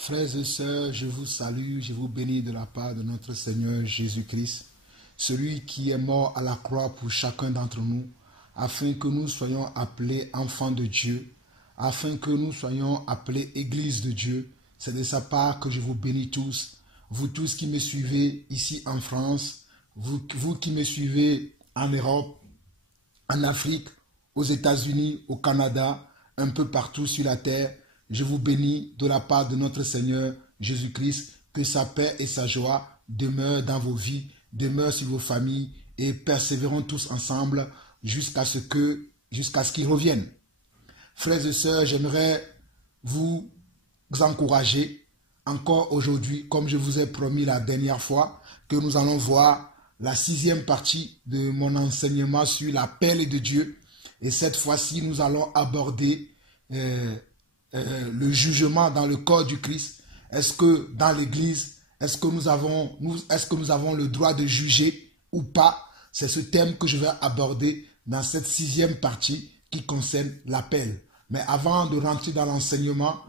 Frères et sœurs, je vous salue, je vous bénis de la part de notre Seigneur Jésus-Christ, celui qui est mort à la croix pour chacun d'entre nous, afin que nous soyons appelés enfants de Dieu, afin que nous soyons appelés Église de Dieu. C'est de sa part que je vous bénis tous, vous tous qui me suivez ici en France, vous qui me suivez en Europe, en Afrique, aux États-Unis, au Canada, un peu partout sur la terre. Je vous bénis de la part de notre Seigneur Jésus-Christ, que sa paix et sa joie demeurent dans vos vies, demeurent sur vos familles et persévérons tous ensemble jusqu'à ce qu'il revienne. Frères et sœurs, j'aimerais vous encourager encore aujourd'hui, comme je vous ai promis la dernière fois, que nous allons voir la 6e partie de mon enseignement sur l'appel de Dieu. Et cette fois-ci, nous allons aborder le jugement dans le corps du Christ. Est-ce que dans l'Église, est-ce que nous avons le droit de juger ou pas? C'est ce thème que je vais aborder dans cette 6e partie qui concerne l'appel. Mais avant de rentrer dans l'enseignement,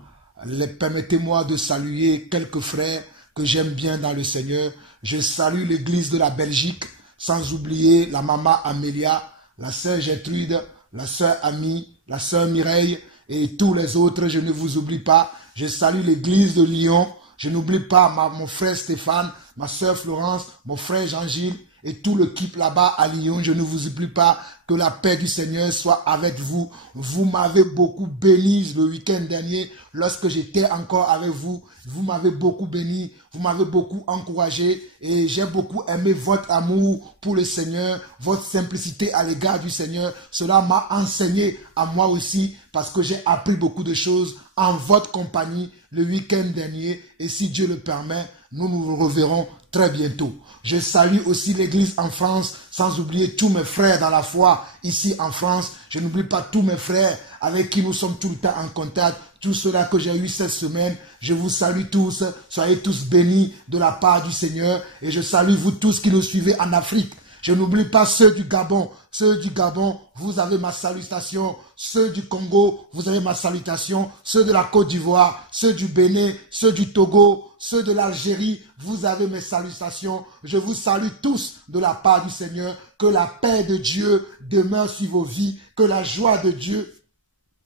permettez-moi de saluer quelques frères que j'aime bien dans le Seigneur. Je salue l'Église de la Belgique, sans oublier la maman Amélia, la sœur Gertrude, la sœur Ami, la sœur Mireille, et tous les autres, je ne vous oublie pas. Je salue l'église de Lyon. Je n'oublie pas mon frère Stéphane, ma soeur Florence, mon frère Jean-Gilles et tout l'équipe là-bas à Lyon. Je ne vous oublie pas. Que la paix du Seigneur soit avec vous. Vous m'avez beaucoup béni le week-end dernier lorsque j'étais encore avec vous. Vous m'avez beaucoup béni, vous m'avez beaucoup encouragé et j'ai beaucoup aimé votre amour pour le Seigneur, votre simplicité à l'égard du Seigneur. Cela m'a enseigné à moi aussi parce que j'ai appris beaucoup de choses en votre compagnie le week-end dernier et si Dieu le permet, nous nous reverrons très bientôt. Je salue aussi l'église en France, sans oublier tous mes frères dans la foi ici en France. Je n'oublie pas tous mes frères avec qui nous sommes tout le temps en contact. Tout cela que j'ai eu cette semaine, je vous salue tous. Soyez tous bénis de la part du Seigneur. Et je salue vous tous qui nous suivez en Afrique. Je n'oublie pas ceux du Gabon. Ceux du Gabon, vous avez ma salutation. Ceux du Congo, vous avez ma salutation. Ceux de la Côte d'Ivoire, ceux du Bénin, ceux du Togo, ceux de l'Algérie, vous avez mes salutations. Je vous salue tous de la part du Seigneur. Que la paix de Dieu demeure sur vos vies. Que la joie de Dieu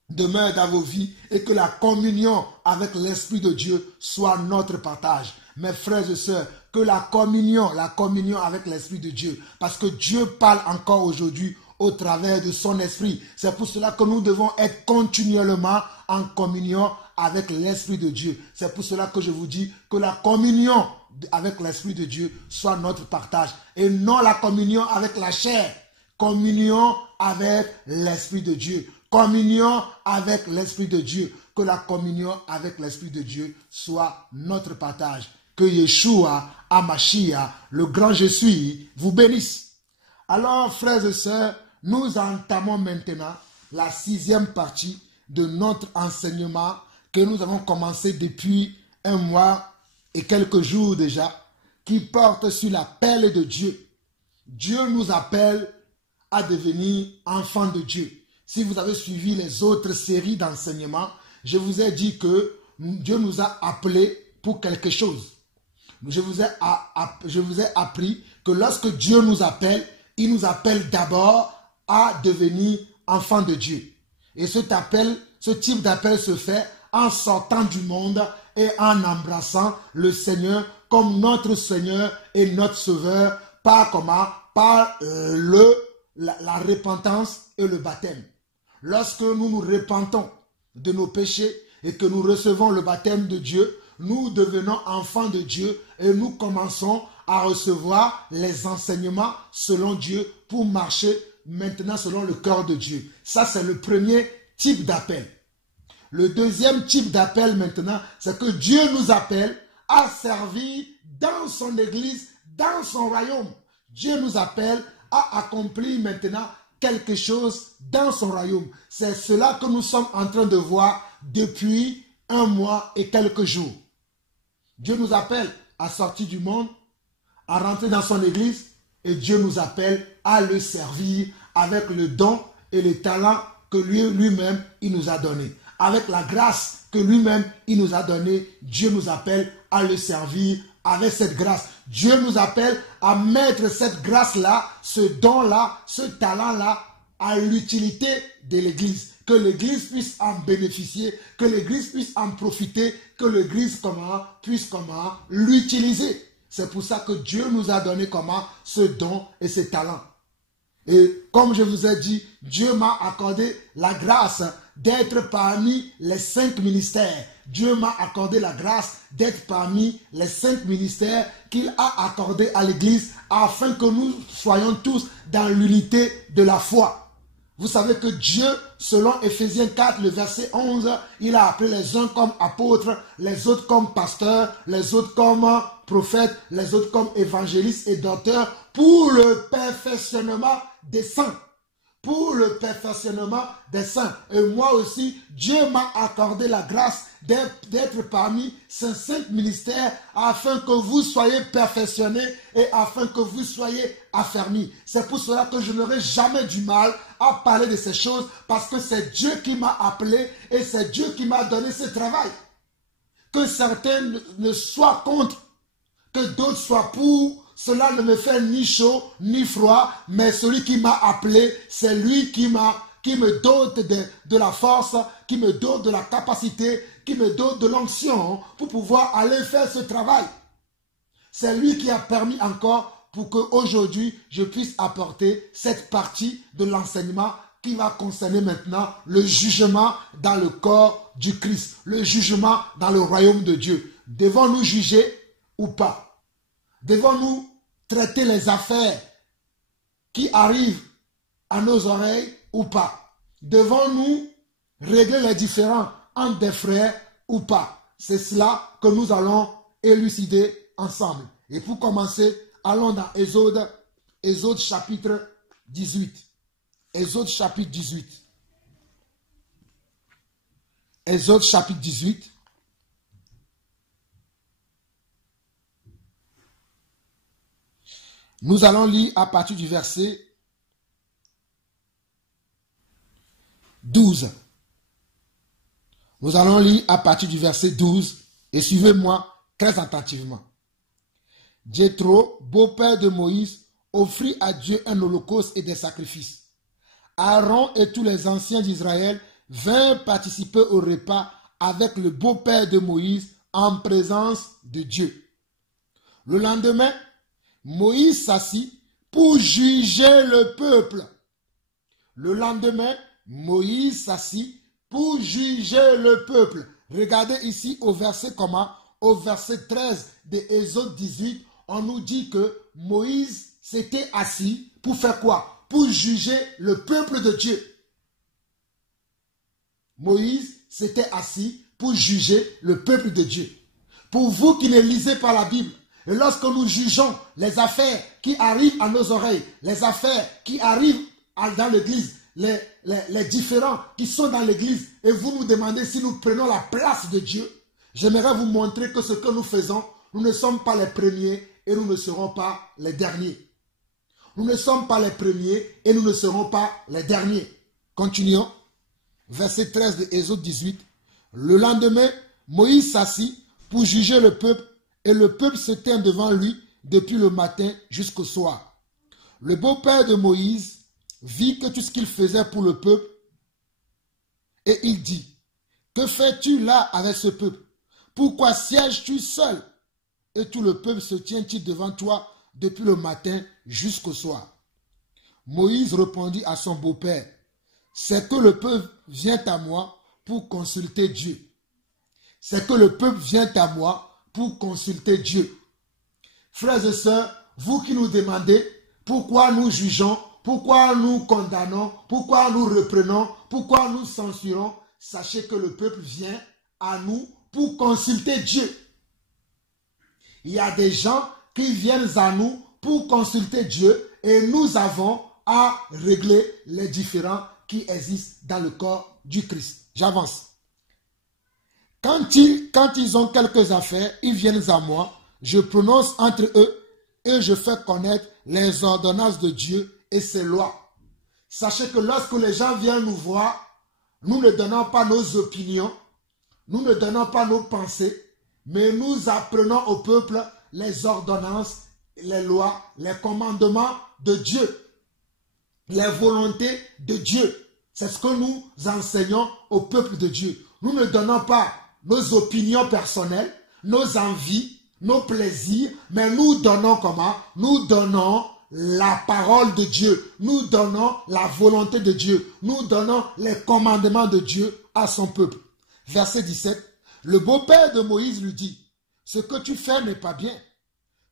demeure dans vos vies et que la communion avec l'Esprit de Dieu soit notre partage. Mes frères et sœurs, que la communion avec l'Esprit de Dieu, parce que Dieu parle encore aujourd'hui au travers de son Esprit. C'est pour cela que nous devons être continuellement en communion avec l'Esprit de Dieu. C'est pour cela que je vous dis que la communion avec l'Esprit de Dieu soit notre partage et non la communion avec la chair. Communion avec l'Esprit de Dieu. Communion avec l'Esprit de Dieu. Que la communion avec l'Esprit de Dieu soit notre partage. Que Yeshua, Amashia, le grand je suis, vous bénisse. Alors, frères et sœurs, nous entamons maintenant la 6e partie de notre enseignement que nous avons commencé depuis un mois et quelques jours déjà, qui porte sur l'appel de Dieu. Dieu nous appelle à devenir enfants de Dieu. Si vous avez suivi les autres séries d'enseignements, je vous ai dit que Dieu nous a appelés pour quelque chose. Je vous ai appris que lorsque Dieu nous appelle, il nous appelle d'abord à devenir enfants de Dieu. Et ce type d'appel se fait en sortant du monde et en embrassant le Seigneur comme notre Seigneur et notre Sauveur par la repentance et le baptême. Lorsque nous nous repentons de nos péchés et que nous recevons le baptême de Dieu, nous devenons enfants de Dieu et nous commençons à recevoir les enseignements selon Dieu pour marcher maintenant selon le cœur de Dieu. Ça, c'est le premier type d'appel. Le deuxième type d'appel maintenant, c'est que Dieu nous appelle à servir dans son église, dans son royaume. Dieu nous appelle à accomplir maintenant quelque chose dans son royaume. C'est cela que nous sommes en train de voir depuis un mois et quelques jours. Dieu nous appelle à sortir du monde, à rentrer dans son église, et Dieu nous appelle à le servir avec le don et les talents que lui-même il nous a donnés. avec la grâce que lui-même, il nous a donnée. Dieu nous appelle à le servir avec cette grâce. Dieu nous appelle à mettre cette grâce-là, ce don-là, ce talent-là à l'utilité de l'Église. Que l'Église puisse en bénéficier, que l'Église puisse en profiter, que l'Église puisse l'utiliser. C'est pour ça que Dieu nous a donné ce don et ce talent. Et comme je vous ai dit, Dieu m'a accordé la grâce d'être parmi les 5 ministères. Dieu m'a accordé la grâce d'être parmi les 5 ministères qu'il a accordés à l'Église afin que nous soyons tous dans l'unité de la foi. Vous savez que Dieu, selon Ephésiens 4, le verset 11, il a appelé les uns comme apôtres, les autres comme pasteurs, les autres comme prophètes, les autres comme évangélistes et docteurs pour le perfectionnement des saints. Pour le perfectionnement des saints. Et moi aussi, Dieu m'a accordé la grâce d'être parmi ces 5 ministères afin que vous soyez perfectionnés et afin que vous soyez affermis. C'est pour cela que je n'aurai jamais du mal à parler de ces choses parce que c'est Dieu qui m'a appelé et c'est Dieu qui m'a donné ce travail. Que certains ne soient contre, que d'autres soient pour, cela ne me fait ni chaud ni froid, mais celui qui m'a appelé, c'est lui qui me dote de la force, qui me dote de la capacité, qui me dote de l'onction pour pouvoir aller faire ce travail. C'est lui qui a permis encore pour qu'aujourd'hui je puisse apporter cette partie de l'enseignement qui va concerner maintenant le jugement dans le corps du Christ, le jugement dans le royaume de Dieu. Devons-nous juger ou pas? Devons-nous traiter les affaires qui arrivent à nos oreilles ou pas? Devons-nous régler les différends entre des frères ou pas? C'est cela que nous allons élucider ensemble. Et pour commencer, allons dans Exode chapitre 18. Exode chapitre 18. Exode chapitre 18. Nous allons lire à partir du verset 12. Nous allons lire à partir du verset 12 et suivez-moi très attentivement. Jéthro, beau-père de Moïse, offrit à Dieu un holocauste et des sacrifices. Aaron et tous les anciens d'Israël vinrent participer au repas avec le beau-père de Moïse en présence de Dieu. Le lendemain, Moïse s'assit pour juger le peuple. Le lendemain, Moïse s'assit pour juger le peuple. Regardez ici au verset Au verset 13 de Exode 18, on nous dit que Moïse s'était assis pour faire quoi? Pour juger le peuple de Dieu. Moïse s'était assis pour juger le peuple de Dieu. Pour vous qui ne lisez pas la Bible, et lorsque nous jugeons les affaires qui arrivent à nos oreilles, les affaires qui arrivent dans l'église, les différends qui sont dans l'église, et vous nous demandez si nous prenons la place de Dieu, j'aimerais vous montrer que ce que nous faisons, nous ne sommes pas les premiers et nous ne serons pas les derniers. Nous ne sommes pas les premiers et nous ne serons pas les derniers. Continuons. Verset 13 de Exode 18. Le lendemain, Moïse s'assit pour juger le peuple et le peuple se tint devant lui depuis le matin jusqu'au soir. Le beau-père de Moïse vit que tout ce qu'il faisait pour le peuple et il dit, que fais-tu là avec ce peuple? Pourquoi sièges-tu seul? Et tout le peuple se tient-il devant toi depuis le matin jusqu'au soir? Moïse répondit à son beau-père, c'est que le peuple vient à moi pour consulter Dieu. C'est que le peuple vient à moi pour consulter Dieu. Frères et sœurs, vous qui nous demandez pourquoi nous jugeons, pourquoi nous condamnons, pourquoi nous reprenons, pourquoi nous censurons, sachez que le peuple vient à nous pour consulter Dieu. Il y a des gens qui viennent à nous pour consulter Dieu et nous avons à régler les différends qui existent dans le corps du Christ. J'avance. Quand ils ont quelques affaires, ils viennent à moi, je prononce entre eux et je fais connaître les ordonnances de Dieu et ses lois. Sachez que lorsque les gens viennent nous voir, Nous ne donnons pas nos opinions, nous ne donnons pas nos pensées, mais nous apprenons au peuple les ordonnances, les lois, les commandements de Dieu, les volontés de Dieu. C'est ce que nous enseignons au peuple de Dieu. Nous ne donnons pas nos opinions personnelles, nos envies, nos plaisirs, mais nous donnons comment? Nous donnons la parole de Dieu. Nous donnons la volonté de Dieu. Nous donnons les commandements de Dieu à son peuple. Verset 17. Le beau-père de Moïse lui dit, ce que tu fais n'est pas bien.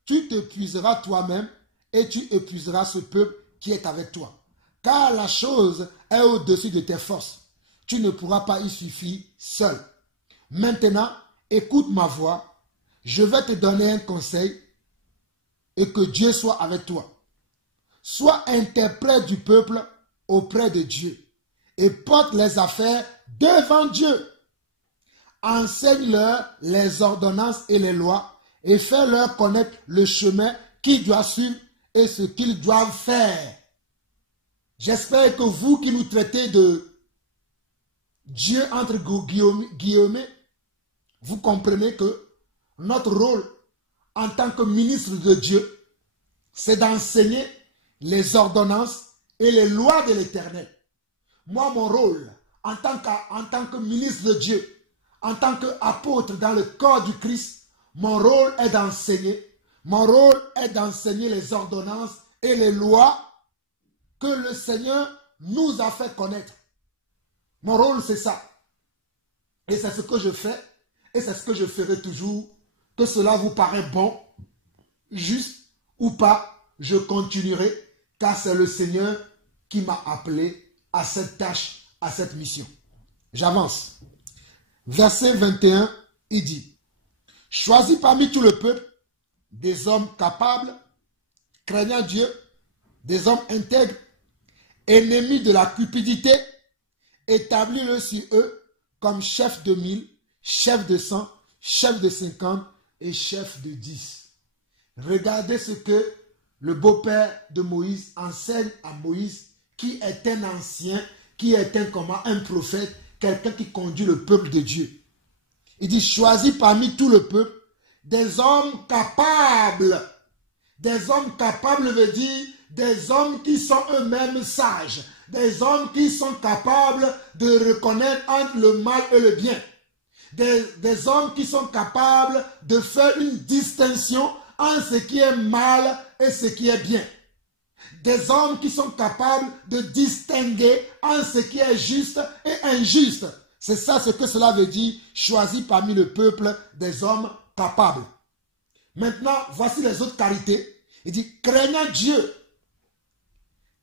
Tu t'épuiseras toi-même et tu épuiseras ce peuple qui est avec toi. Car la chose est au-dessus de tes forces. Tu ne pourras pas y suffire seul. Maintenant, écoute ma voix. Je vais te donner un conseil et que Dieu soit avec toi. Sois interprète du peuple auprès de Dieu et porte les affaires devant Dieu. Enseigne-leur les ordonnances et les lois et fais-leur connaître le chemin qu'ils doivent suivre et ce qu'ils doivent faire. J'espère que vous qui nous traitez de Dieu entre guillemets, vous comprenez que notre rôle en tant que ministre de Dieu, c'est d'enseigner les ordonnances et les lois de l'Éternel. Moi, mon rôle en tant que ministre de Dieu, en tant qu'apôtre dans le corps du Christ, mon rôle est d'enseigner. Mon rôle est d'enseigner les ordonnances et les lois que le Seigneur nous a fait connaître. Mon rôle, c'est ça. Et c'est ce que je fais. Et c'est ce que je ferai toujours. Que cela vous paraît bon, juste ou pas, je continuerai. Car c'est le Seigneur qui m'a appelé à cette tâche, à cette mission. J'avance. Verset 21, il dit, choisis parmi tout le peuple des hommes capables, craignant Dieu, des hommes intègres, ennemis de la cupidité, établis-le sur eux comme chef de 1000, chef de 100, chef de 50 et chef de 10. Regardez ce que le beau-père de Moïse enseigne à Moïse, qui est un ancien, qui est un prophète, quelqu'un qui conduit le peuple de Dieu. Il dit, choisis parmi tout le peuple des hommes capables. Des hommes capables veut dire des hommes qui sont eux-mêmes sages. Des hommes qui sont capables de reconnaître entre le mal et le bien. Des hommes qui sont capables de faire une distinction entre ce qui est mal et ce qui est bien. Des hommes qui sont capables de distinguer entre ce qui est juste et injuste. C'est ça ce que cela veut dire, choisis parmi le peuple des hommes capables. Maintenant, voici les autres qualités. Il dit, craignant Dieu.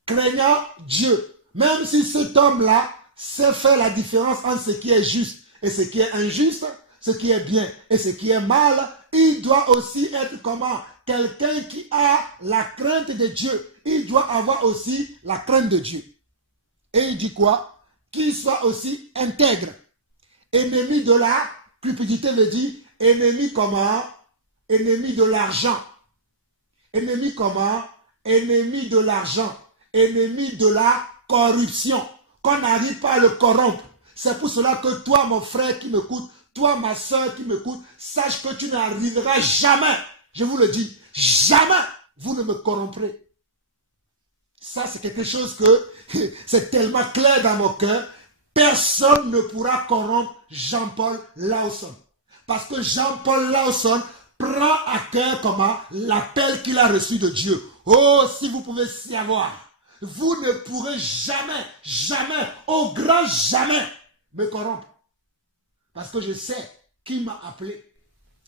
Craignant Dieu. Même si cet homme-là sait faire la différence entre ce qui est juste et ce qui est injuste, ce qui est bien et ce qui est mal, il doit aussi être comment? Quelqu'un qui a la crainte de Dieu. Il doit avoir aussi la crainte de Dieu. Et il dit quoi? Qu'il soit aussi intègre. Ennemi de la cupidité veut dire ennemi comment? Ennemi de l'argent. Ennemi comment? Ennemi de l'argent. Ennemi de la corruption. Qu'on n'arrive pas à le corrompre. C'est pour cela que toi, mon frère qui m'écoute, toi, ma soeur qui m'écoute, sache que tu n'arriveras jamais, je vous le dis, jamais vous ne me corromprez. Ça, c'est quelque chose que c'est tellement clair dans mon cœur. Personne ne pourra corrompre Jean-Paul Lawson. Parce que Jean-Paul Lawson prend à cœur comment l'appel qu'il a reçu de Dieu. Oh, si vous pouvez savoir, vous ne pourrez jamais, jamais, au grand jamais, me corrompre. Parce que je sais qui m'a appelé.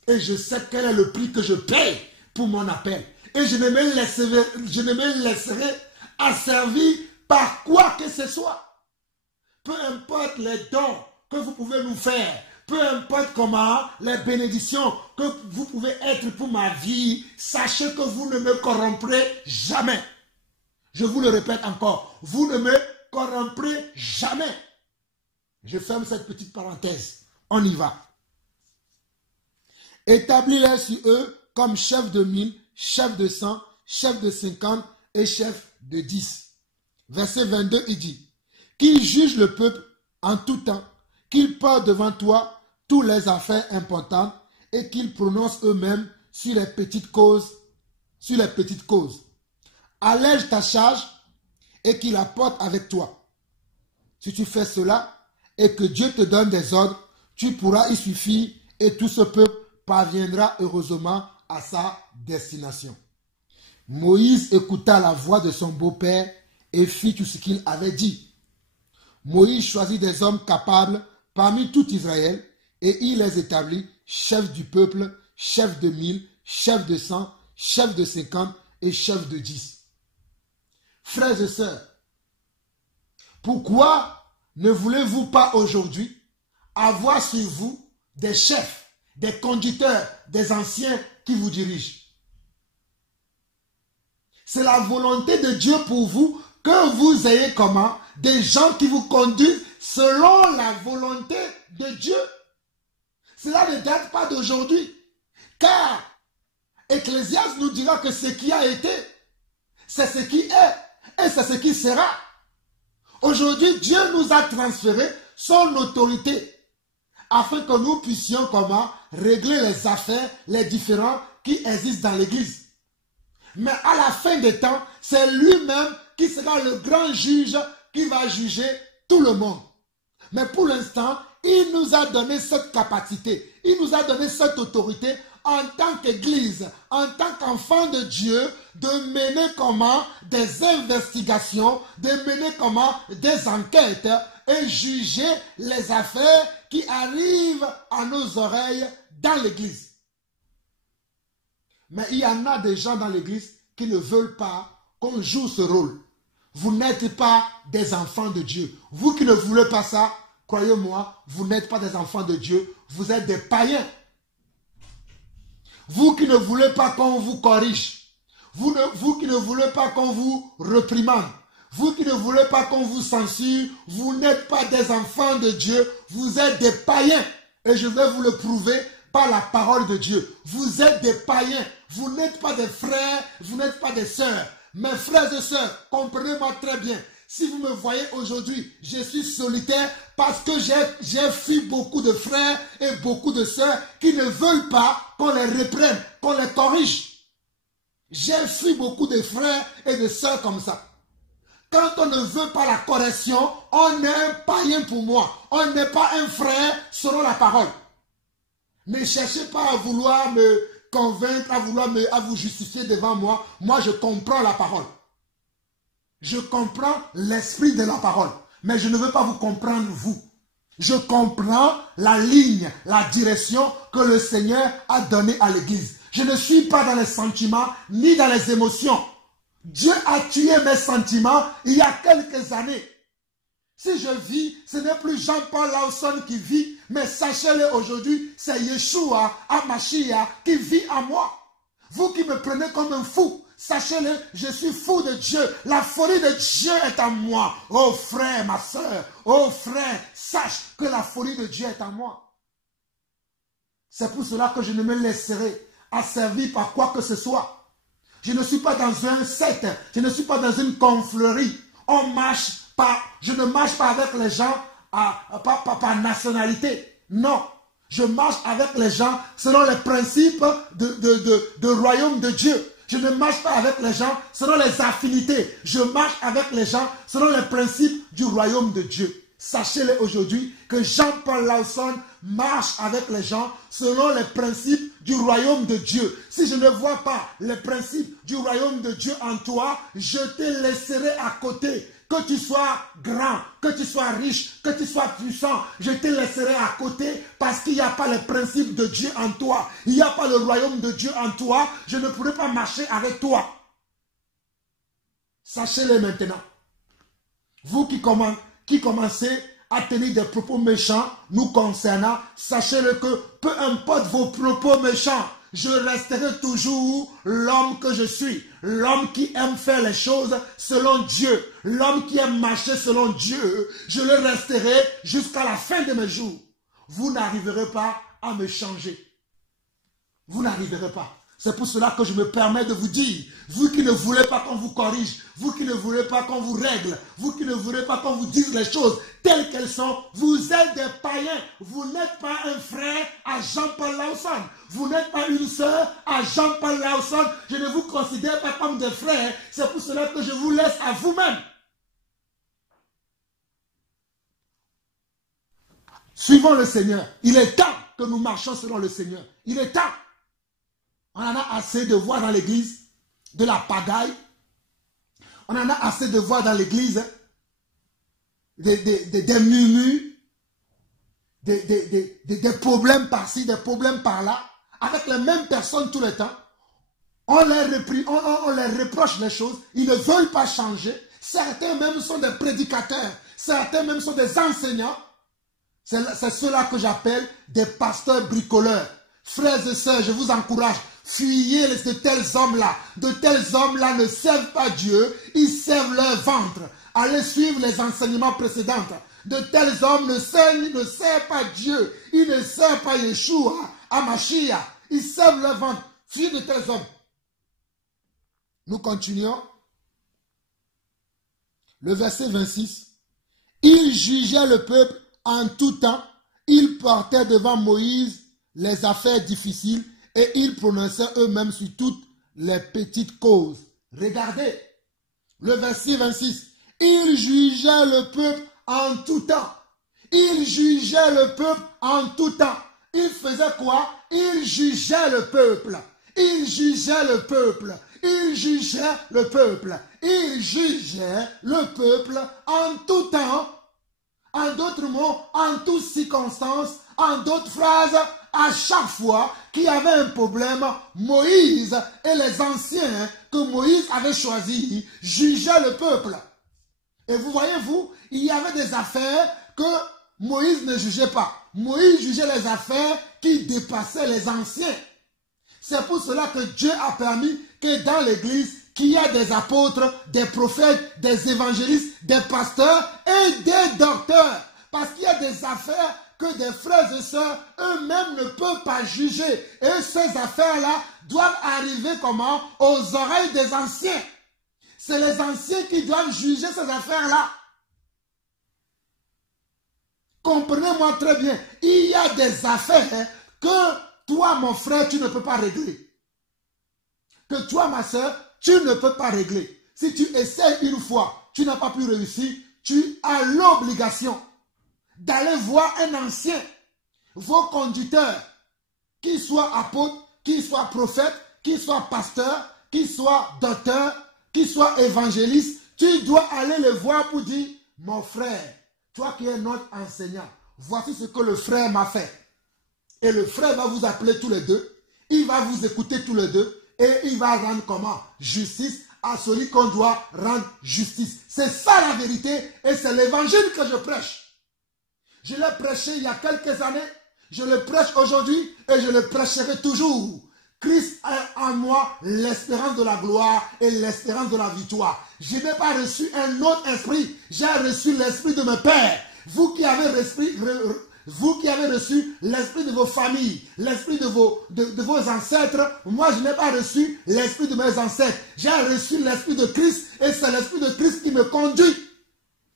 Et je sais quel est le prix que je paye pour mon appel. Et je ne me laisserai asservir par quoi que ce soit. Peu importe les dons que vous pouvez nous faire, peu importe comment les bénédictions que vous pouvez être pour ma vie, sachez que vous ne me corromprez jamais. Je vous le répète encore, vous ne me corromprez jamais. Je ferme cette petite parenthèse. On y va. Établis-les sur eux comme chef de 1000, chef de 100, chef de 50 et chef de 10. Verset 22, il dit, qui juge le peuple en tout temps, qu'ils portent devant toi toutes les affaires importantes et qu'ils prononcent eux-mêmes sur les petites causes. Allège ta charge et qu'ils la portent avec toi. Si tu fais cela et que Dieu te donne des ordres, tu pourras y suffire et tout ce peuple parviendra heureusement à sa destination. Moïse écouta la voix de son beau-père et fit tout ce qu'il avait dit. Moïse choisit des hommes capables parmi tout Israël et il les établit chefs du peuple, chefs de 1000, chefs de 100, chefs de 50 et chefs de 10. Frères et sœurs, pourquoi ne voulez-vous pas aujourd'hui avoir sur vous des chefs, des conducteurs, des anciens qui vous dirigent? C'est la volonté de Dieu pour vous que vous ayez comment? Des gens qui vous conduisent selon la volonté de Dieu. Cela ne date pas d'aujourd'hui. Car Ecclésiaste nous dira que ce qui a été, c'est ce qui est et c'est ce qui sera. Aujourd'hui, Dieu nous a transféré son autorité afin que nous puissions comment? Régler les affaires, les différends qui existent dans l'Église. Mais à la fin des temps, c'est lui-même qui sera le grand juge qui va juger tout le monde. Mais pour l'instant, il nous a donné cette capacité, il nous a donné cette autorité en tant qu'Église, en tant qu'enfant de Dieu, de mener comment des investigations, de mener comment des enquêtes et juger les affaires qui arrivent à nos oreilles dans l'Église. Mais il y en a des gens dans l'Église qui ne veulent pas qu'on joue ce rôle. Vous n'êtes pas des enfants de Dieu. Vous qui ne voulez pas ça, croyez-moi, vous n'êtes pas des enfants de Dieu, vous êtes des païens. Vous qui ne voulez pas qu'on vous corrige, vous qui ne voulez pas qu'on vous reprimande, vous qui ne voulez pas qu'on vous censure, vous n'êtes pas des enfants de Dieu, vous êtes des païens. Et je vais vous le prouver par la parole de Dieu. Vous êtes des païens, vous n'êtes pas des frères, vous n'êtes pas des sœurs. Mes frères et sœurs, comprenez-moi très bien. Si vous me voyez aujourd'hui, je suis solitaire parce que j'ai fui beaucoup de frères et beaucoup de sœurs qui ne veulent pas qu'on les reprenne, qu'on les corrige. J'ai fui beaucoup de frères et de sœurs comme ça. Quand on ne veut pas la correction, on est un païen pour moi. On n'est pas un frère selon la parole. Ne cherchez pas à vouloir me convaincre, à vous justifier devant moi. Moi, je comprends la parole. Je comprends l'esprit de la parole. Mais je ne veux pas vous comprendre, vous. Je comprends la ligne, la direction que le Seigneur a donnée à l'Église. Je ne suis pas dans les sentiments ni dans les émotions. Dieu a tué mes sentiments il y a quelques années. Si je vis, ce n'est plus Jean-Paul Lawson qui vit, mais sachez-le aujourd'hui, c'est Yeshua HaMashiach qui vit en moi. Vous qui me prenez comme un fou, sachez-le, je suis fou de Dieu. La folie de Dieu est en moi. Oh frère, ma soeur, oh frère, sache que la folie de Dieu est en moi. C'est pour cela que je ne me laisserai asservir par quoi que ce soit. Je ne suis pas dans un secte, je ne suis pas dans une confrérie. Je ne marche pas avec les gens par nationalité. Non. Je marche avec les gens selon les principes de royaume de Dieu. Je ne marche pas avec les gens selon les affinités. Je marche avec les gens selon les principes du royaume de Dieu. Sachez-le aujourd'hui que Jean-Paul Lawson marche avec les gens selon les principes du royaume de Dieu. Si je ne vois pas les principes du royaume de Dieu en toi, je te laisserai à côté. Que tu sois grand, que tu sois riche, que tu sois puissant, je te laisserai à côté parce qu'il n'y a pas les principes de Dieu en toi. Il n'y a pas le royaume de Dieu en toi. Je ne pourrai pas marcher avec toi. Sachez-le maintenant. Vous qui commencez à tenir des propos méchants nous concernant, sachez-le que peu importe vos propos méchants, je resterai toujours l'homme que je suis. L'homme qui aime faire les choses selon Dieu. L'homme qui aime marcher selon Dieu. Je le resterai jusqu'à la fin de mes jours. Vous n'arriverez pas à me changer. Vous n'arriverez pas. C'est pour cela que je me permets de vous dire, vous qui ne voulez pas qu'on vous corrige, vous qui ne voulez pas qu'on vous règle, vous qui ne voulez pas qu'on vous dise les choses telles qu'elles sont, vous êtes des païens. Vous n'êtes pas un frère à Jean-Paul Lawson. Vous n'êtes pas une sœur à Jean-Paul Lawson. Je ne vous considère pas comme des frères. C'est pour cela que je vous laisse à vous-même. Suivons le Seigneur. Il est temps que nous marchions selon le Seigneur. Il est temps. On en a assez de voir dans l'église de la pagaille. On en a assez de voir dans l'église des murmures, des problèmes par-ci, des problèmes par-là, avec les mêmes personnes tout le temps. On les reproche les choses. Ils ne veulent pas changer. Certains même sont des prédicateurs. Certains même sont des enseignants. C'est cela que j'appelle des pasteurs bricoleurs. Frères et sœurs, je vous encourage, fuyez de tels hommes-là. De tels hommes-là ne servent pas Dieu, ils servent leur ventre. Allez suivre les enseignements précédents. De tels hommes ne servent pas Dieu, ils ne servent pas Yeshua, Hamashiach, ils servent leur ventre. Fuyez de tels hommes. Nous continuons. Le verset 26. Il jugeait le peuple en tout temps, il portait devant Moïse les affaires difficiles et ils prononçaient eux-mêmes sur toutes les petites causes. Regardez, le verset 26. Il jugeait le peuple en tout temps. Il jugeait le peuple en tout temps. Il faisait quoi? Il jugeait le peuple. Il jugeait le peuple. Il jugeait le peuple. Il jugeait le peuple en tout temps. En d'autres mots, en toutes circonstances, en d'autres phrases, à chaque fois qu'il y avait un problème, Moïse et les anciens que Moïse avait choisis jugeaient le peuple. Et vous voyez, il y avait des affaires que Moïse ne jugeait pas. Moïse jugeait les affaires qui dépassaient les anciens. C'est pour cela que Dieu a permis que dans l'église, qu'il y a des apôtres, des prophètes, des évangélistes, des pasteurs et des docteurs. Parce qu'il y a des affaires que des frères et sœurs eux-mêmes ne peuvent pas juger. Et ces affaires-là doivent arriver comment? Aux oreilles des anciens. C'est les anciens qui doivent juger ces affaires-là. Comprenez-moi très bien. Il y a des affaires que toi, mon frère, tu ne peux pas régler. Que toi, ma soeur, tu ne peux pas régler. Si tu essaies une fois, tu n'as pas pu réussir, tu as l'obligation d'aller voir un ancien. Vos conducteurs, qu'ils soient apôtres, qu'ils soient prophètes, qu'ils soient pasteurs, qu'ils soient docteurs, qu'ils soient évangélistes, tu dois aller les voir pour dire, mon frère, toi qui es notre enseignant, voici ce que le frère m'a fait. Et le frère va vous appeler tous les deux, il va vous écouter tous les deux, et il va rendre comment? Justice à celui qu'on doit rendre justice. C'est ça la vérité et c'est l'évangile que je prêche. Je l'ai prêché il y a quelques années, je le prêche aujourd'hui et je le prêcherai toujours. Christ a en moi l'espérance de la gloire et l'espérance de la victoire. Je n'ai pas reçu un autre esprit, j'ai reçu l'esprit de mon Père. Vous qui avez reçu l'esprit de vos familles, l'esprit de vos ancêtres, moi je n'ai pas reçu l'esprit de mes ancêtres. J'ai reçu l'esprit de Christ et c'est l'esprit de Christ qui me conduit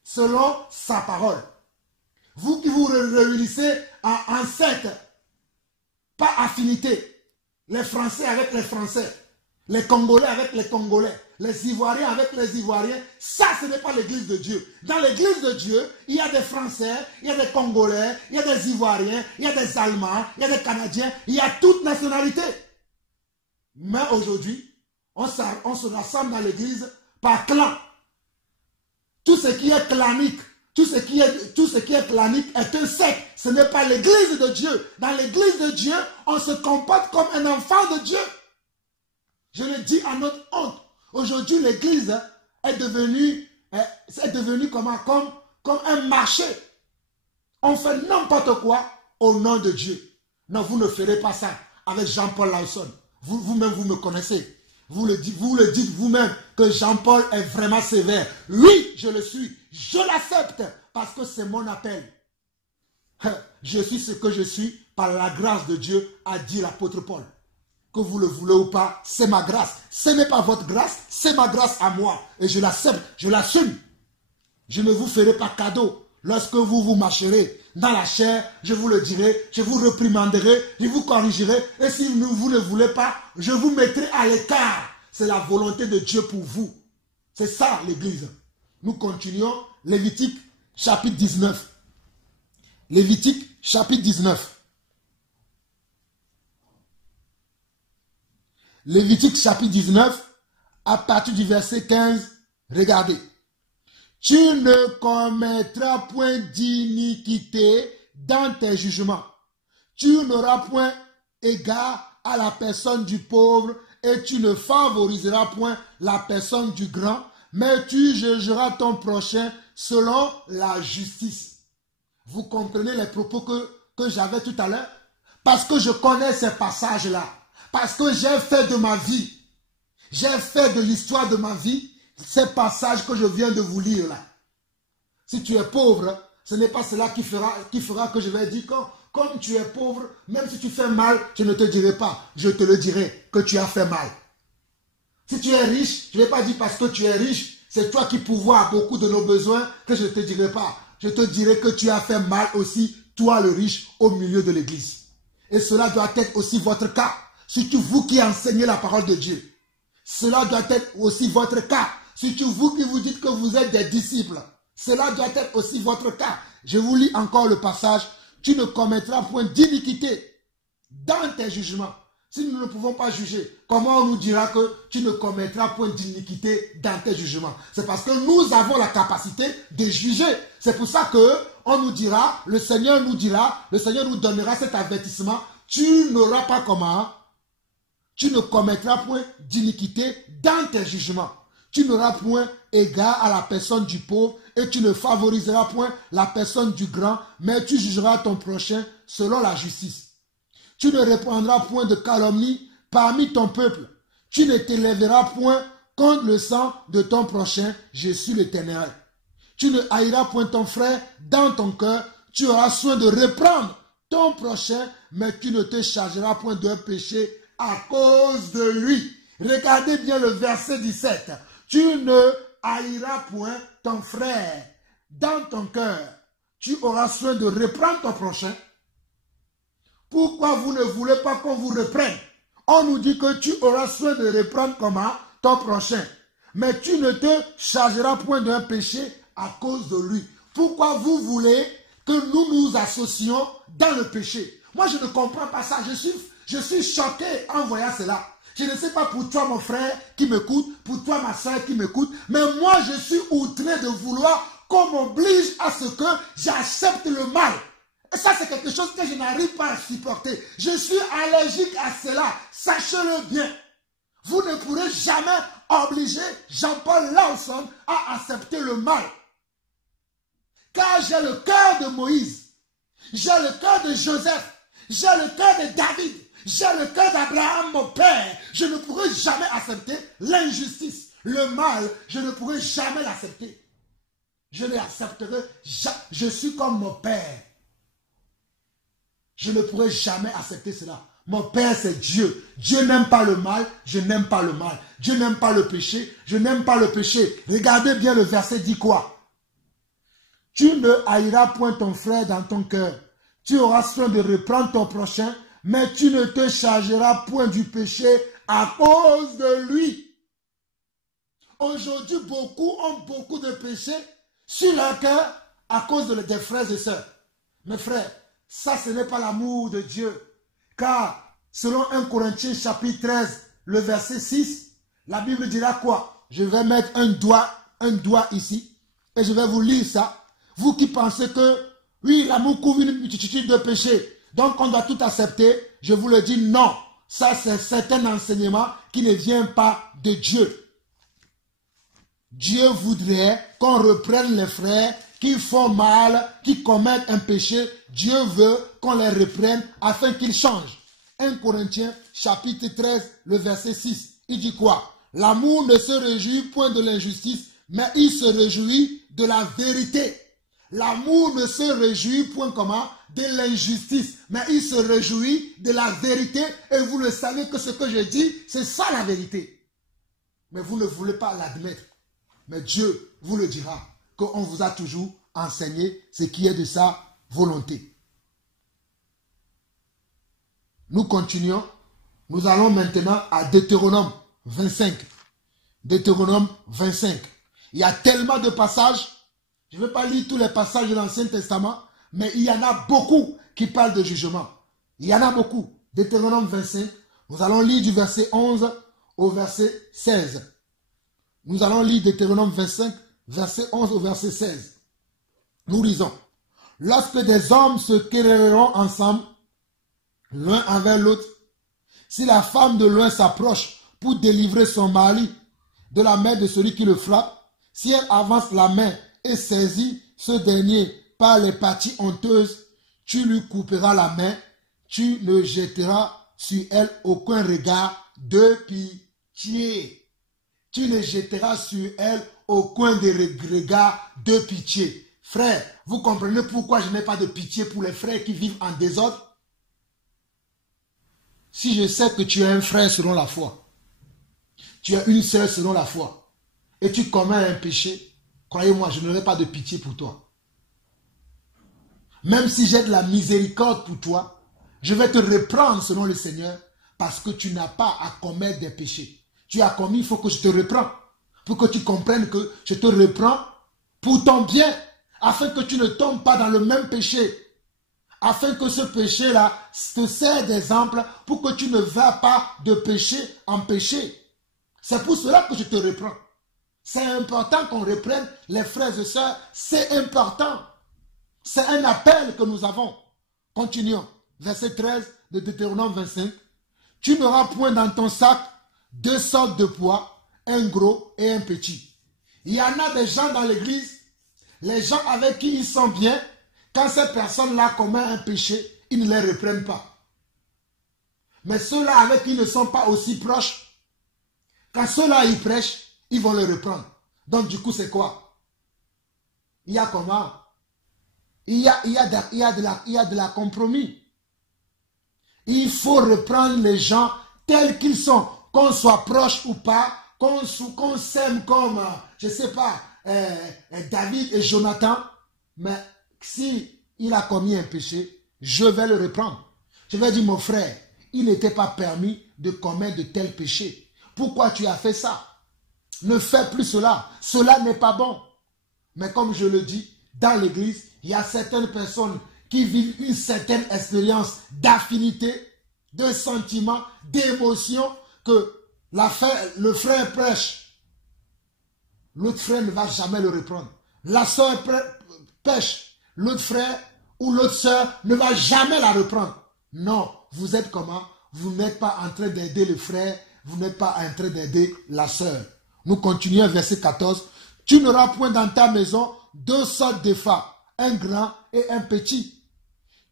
selon sa parole. Vous qui vous réunissez en secte, pas affinité, les Français avec les Français, les Congolais avec les Congolais, les Ivoiriens avec les Ivoiriens, ça ce n'est pas l'église de Dieu. Dans l'église de Dieu, il y a des Français, il y a des Congolais, il y a des Ivoiriens, il y a des Allemands, il y a des Canadiens, il y a toute nationalité. Mais aujourd'hui, on se rassemble dans l'église par clan. Tout ce qui est clanique, tout ce qui est clanique est un secte. Ce n'est pas l'église de Dieu. Dans l'église de Dieu, on se comporte comme un enfant de Dieu. Je le dis à notre honte. Aujourd'hui, l'église est devenue comme un marché. On fait n'importe quoi au nom de Dieu. Non, vous ne ferez pas ça avec Jean-Paul Lawson. Vous-même, vous me connaissez. Vous le dites vous-même que Jean-Paul est vraiment sévère. Oui, je le suis. Je l'accepte parce que c'est mon appel. Je suis ce que je suis par la grâce de Dieu, a dit l'apôtre Paul. que vous le voulez ou pas, c'est ma grâce. Ce n'est pas votre grâce, c'est ma grâce à moi. Et je l'accepte, je l'assume. Je ne vous ferai pas cadeau. Lorsque vous marcherez dans la chair, je vous le dirai, je vous réprimanderai, je vous corrigerai. Et si vous ne voulez pas, je vous mettrai à l'écart. C'est la volonté de Dieu pour vous. C'est ça l'Église. Nous continuons. Lévitique chapitre 19. Lévitique chapitre 19. Lévitique chapitre 19, à partir du verset 15, regardez. Tu ne commettras point d'iniquité dans tes jugements. Tu n'auras point égard à la personne du pauvre et tu ne favoriseras point la personne du grand, mais tu jugeras ton prochain selon la justice. Vous comprenez les propos que j'avais tout à l'heure? Parce que je connais ces passages-là. Parce que j'ai fait de ma vie, j'ai fait de l'histoire de ma vie, ces passages que je viens de vous lire là. Si tu es pauvre, ce n'est pas cela qui fera que je vais dire que comme tu es pauvre, même si tu fais mal, je ne te dirai pas. Je te le dirai que tu as fait mal. Si tu es riche, je ne vais pas dire parce que tu es riche, c'est toi qui pourvois beaucoup de nos besoins que je ne te dirai pas. Je te dirai que tu as fait mal aussi, toi le riche, au milieu de l'église. Et cela doit être aussi votre cas. Surtout vous qui enseignez la parole de Dieu. Cela doit être aussi votre cas. Surtout vous qui vous dites que vous êtes des disciples. Cela doit être aussi votre cas. Je vous lis encore le passage. Tu ne commettras point d'iniquité dans tes jugements. Si nous ne pouvons pas juger, comment on nous dira que tu ne commettras point d'iniquité dans tes jugements? C'est parce que nous avons la capacité de juger. C'est pour ça que on nous dira, le Seigneur nous donnera cet avertissement. Tu n'auras pas comment? Tu ne commettras point d'iniquité dans tes jugements. Tu n'auras point égard à la personne du pauvre et tu ne favoriseras point la personne du grand, mais tu jugeras ton prochain selon la justice. Tu ne répandras point de calomnie parmi ton peuple. Tu ne t'élèveras point contre le sang de ton prochain. Je suis l'Éternel. Tu ne haïras point ton frère dans ton cœur. Tu auras soin de reprendre ton prochain, mais tu ne te chargeras point d'un péché à cause de lui. Regardez bien le verset 17. Tu ne haïras point ton frère dans ton cœur. Tu auras soin de reprendre ton prochain. Pourquoi vous ne voulez pas qu'on vous reprenne? On nous dit que tu auras soin de reprendre comment? Ton prochain. Mais tu ne te chargeras point d'un péché à cause de lui. Pourquoi vous voulez que nous nous associons dans le péché? Moi, je ne comprends pas ça. Je suis choqué en voyant cela. Je ne sais pas pour toi, mon frère qui m'écoute, pour toi, ma soeur qui m'écoute, mais moi, je suis outré de vouloir qu'on m'oblige à ce que j'accepte le mal. Et ça, c'est quelque chose que je n'arrive pas à supporter. Je suis allergique à cela. Sachez-le bien. Vous ne pourrez jamais obliger Jean-Paul Lawson à accepter le mal. Car j'ai le cœur de Moïse. J'ai le cœur de Joseph. J'ai le cœur de David. J'ai le cœur d'Abraham, mon père. Je ne pourrai jamais accepter l'injustice. Le mal, je ne pourrai jamais l'accepter. Je l'accepterai jamais. Je suis comme mon père. Je ne pourrai jamais accepter cela. Mon père, c'est Dieu. Dieu n'aime pas le mal, je n'aime pas le mal. Dieu n'aime pas le péché, je n'aime pas le péché. Regardez bien le verset dit quoi? Tu ne haïras point ton frère dans ton cœur. Tu auras soin de reprendre ton prochain, mais tu ne te chargeras point du péché à cause de lui. Aujourd'hui, beaucoup ont beaucoup de péchés sur leur cœur à cause des frères et sœurs. Mes frères, ça, ce n'est pas l'amour de Dieu. Car, selon 1 Corinthiens chapitre 13, le verset 6, la Bible dira quoi? Je vais mettre un doigt ici, et je vais vous lire ça. Vous qui pensez que, oui, l'amour couvre une multitude de péchés, donc on doit tout accepter, je vous le dis, non. Ça, c'est un enseignement qui ne vient pas de Dieu. Dieu voudrait qu'on reprenne les frères qui font mal, qui commettent un péché. Dieu veut qu'on les reprenne afin qu'ils changent. 1 Corinthiens chapitre 13, le verset 6. Il dit quoi? L'amour ne se réjouit point de l'injustice, mais il se réjouit de la vérité. L'amour ne se réjouit point comment de l'injustice, mais il se réjouit de la vérité. Et vous le savez que ce que je dis, c'est ça la vérité. Mais vous ne voulez pas l'admettre. Mais Dieu vous le dira, qu'on vous a toujours enseigné ce qui est de sa volonté. Nous continuons. Nous allons maintenant à Deutéronome 25. Deutéronome 25. Il y a tellement de passages. Je ne vais pas lire tous les passages de l'Ancien Testament, mais il y en a beaucoup qui parlent de jugement. Il y en a beaucoup. Deutéronome 25. Nous allons lire du verset 11 au verset 16. Nous allons lire Deutéronome 25, verset 11 au verset 16. Nous lisons. Lorsque des hommes se querelleront ensemble, l'un avec l'autre, si la femme de l'un s'approche pour délivrer son mari de la main de celui qui le frappe, si elle avance la main et saisit ce dernier par les parties honteuses, tu lui couperas la main, tu ne jetteras sur elle aucun regard de pitié. Tu ne jetteras sur elle aucun regard de pitié. Frère, vous comprenez pourquoi je n'ai pas de pitié pour les frères qui vivent en désordre? Si je sais que tu es un frère selon la foi, tu es une sœur selon la foi, et tu commets un péché, croyez-moi, je n'aurai pas de pitié pour toi. Même si j'ai de la miséricorde pour toi, je vais te reprendre selon le Seigneur, parce que tu n'as pas à commettre des péchés. Tu as commis, il faut que je te reprends, pour que tu comprennes que je te reprends pour ton bien, afin que tu ne tombes pas dans le même péché. Afin que ce péché-là te sert d'exemple pour que tu ne vas pas de péché en péché. C'est pour cela que je te reprends. C'est important qu'on reprenne les frères et sœurs. C'est important. C'est un appel que nous avons. Continuons. Verset 13 de Deutéronome 25. Tu n'auras point dans ton sac deux sortes de poids, un gros et un petit. Il y en a des gens dans l'église, les gens avec qui ils sont bien. Quand ces personnes-là commettent un péché, ils ne les reprennent pas. Mais ceux-là avec qui ils ne sont pas aussi proches, quand ceux-là ils prêchent, ils vont les reprendre. Donc du coup, c'est quoi? Il y a comment? Il y a de la compromis. Il faut reprendre les gens tels qu'ils sont, qu'on soit proche ou pas, qu'on s'aime comme, je ne sais pas, David et Jonathan, mais si il a commis un péché, je vais le reprendre. Je vais dire, mon frère, il n'était pas permis de commettre de tels péchés. Pourquoi tu as fait ça? Ne fais plus cela. Cela n'est pas bon. Mais comme je le dis, dans l'église, il y a certaines personnes qui vivent une certaine expérience d'affinité, de sentiment, d'émotion, que le frère prêche. L'autre frère ne va jamais le reprendre. La sœur pêche. L'autre frère ou l'autre sœur ne va jamais la reprendre. Non, vous êtes comment? Vous n'êtes pas en train d'aider le frère, vous n'êtes pas en train d'aider la sœur. Nous continuons verset 14. Tu n'auras point dans ta maison deux sortes de femmes, un grand et un petit.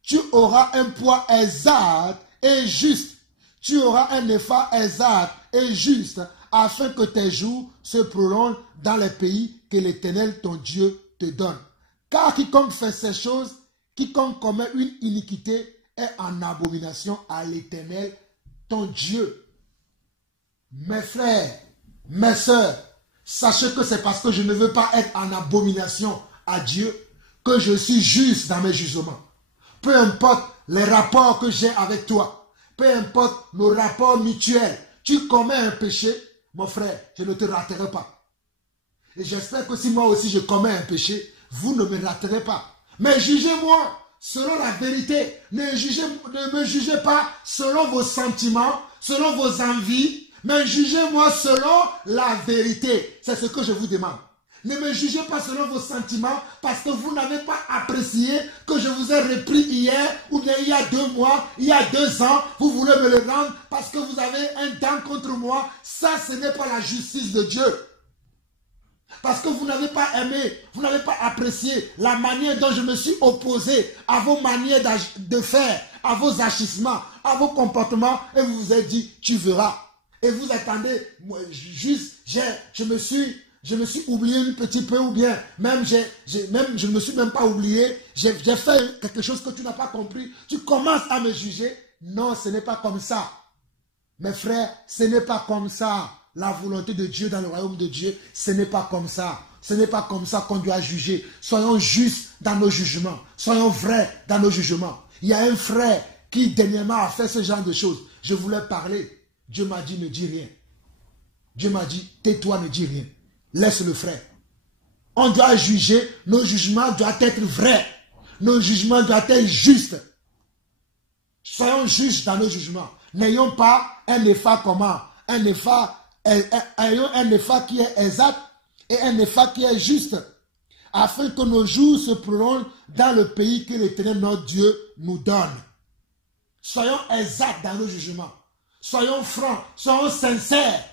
Tu auras un poids exact et juste. Tu auras un effort exact et juste, afin que tes jours se prolongent dans les pays que l'Éternel ton Dieu te donne. Car quiconque fait ces choses, quiconque commet une iniquité, est en abomination à l'Éternel, ton Dieu. Mes frères, mes sœurs, sachez que c'est parce que je ne veux pas être en abomination à Dieu que je suis juste dans mes jugements. Peu importe les rapports que j'ai avec toi, peu importe nos rapports mutuels, tu commets un péché, mon frère, je ne te raterai pas. Et j'espère que si moi aussi je commets un péché, vous ne me raterez pas. Mais jugez-moi selon la vérité. Ne me jugez pas selon vos sentiments, selon vos envies, mais jugez-moi selon la vérité. C'est ce que je vous demande. Ne me jugez pas selon vos sentiments parce que vous n'avez pas apprécié que je vous ai repris hier ou bien il y a 2 mois, il y a 2 ans. Vous voulez me le rendre parce que vous avez un temps contre moi. Ça, ce n'est pas la justice de Dieu. Parce que vous n'avez pas aimé, vous n'avez pas apprécié la manière dont je me suis opposé à vos manières de faire, à vos agissements, à vos comportements, et vous vous êtes dit, tu verras. Et vous attendez, moi, juste, je me suis oublié un petit peu ou bien même, je ne me suis même pas oublié, j'ai fait quelque chose que tu n'as pas compris, tu commences à me juger. Non, ce n'est pas comme ça. Mes frères, ce n'est pas comme ça. La volonté de Dieu dans le royaume de Dieu, ce n'est pas comme ça. Ce n'est pas comme ça qu'on doit juger. Soyons justes dans nos jugements. Soyons vrais dans nos jugements. Il y a un frère qui dernièrement a fait ce genre de choses. Je voulais parler. Dieu m'a dit ne dis rien. Dieu m'a dit tais-toi, ne dis rien. Laisse le frère. On doit juger. Nos jugements doivent être vrais. Nos jugements doivent être justes. Soyons justes dans nos jugements. N'ayons pas un effort comment? Ayons un effort qui est exact et un effort qui est juste, afin que nos jours se prolongent dans le pays que l'Éternel notre Dieu nous donne. Soyons exacts dans nos jugements. Soyons francs, soyons sincères.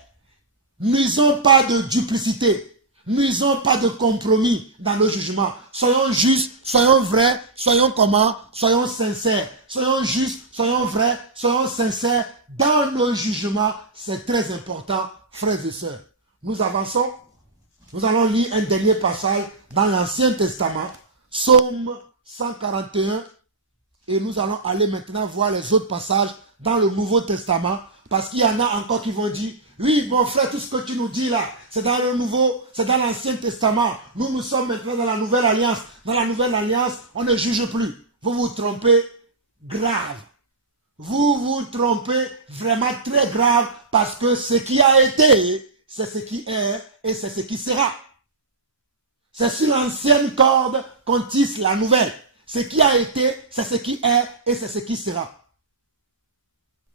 N'usons pas de duplicité. N'usons pas de compromis dans nos jugements. Soyons justes, soyons vrais, soyons comment? Soyons sincères. Soyons justes, soyons vrais, soyons sincères dans nos jugements. C'est très important, frères et sœurs. Nous avançons. Nous allons lire un dernier passage dans l'Ancien Testament, Psaume 141. Et nous allons aller maintenant voir les autres passages dans le Nouveau Testament. Parce qu'il y en a encore qui vont dire, oui, mon frère, tout ce que tu nous dis là, c'est dans le Nouveau, c'est dans l'Ancien Testament. Nous sommes maintenant dans la Nouvelle Alliance. Dans la Nouvelle Alliance, on ne juge plus. Vous vous trompez grave. Vous vous trompez vraiment très grave parce que ce qui a été, c'est ce qui est et c'est ce qui sera. C'est sur l'ancienne corde qu'on tisse la nouvelle. Ce qui a été, c'est ce qui est et c'est ce qui sera.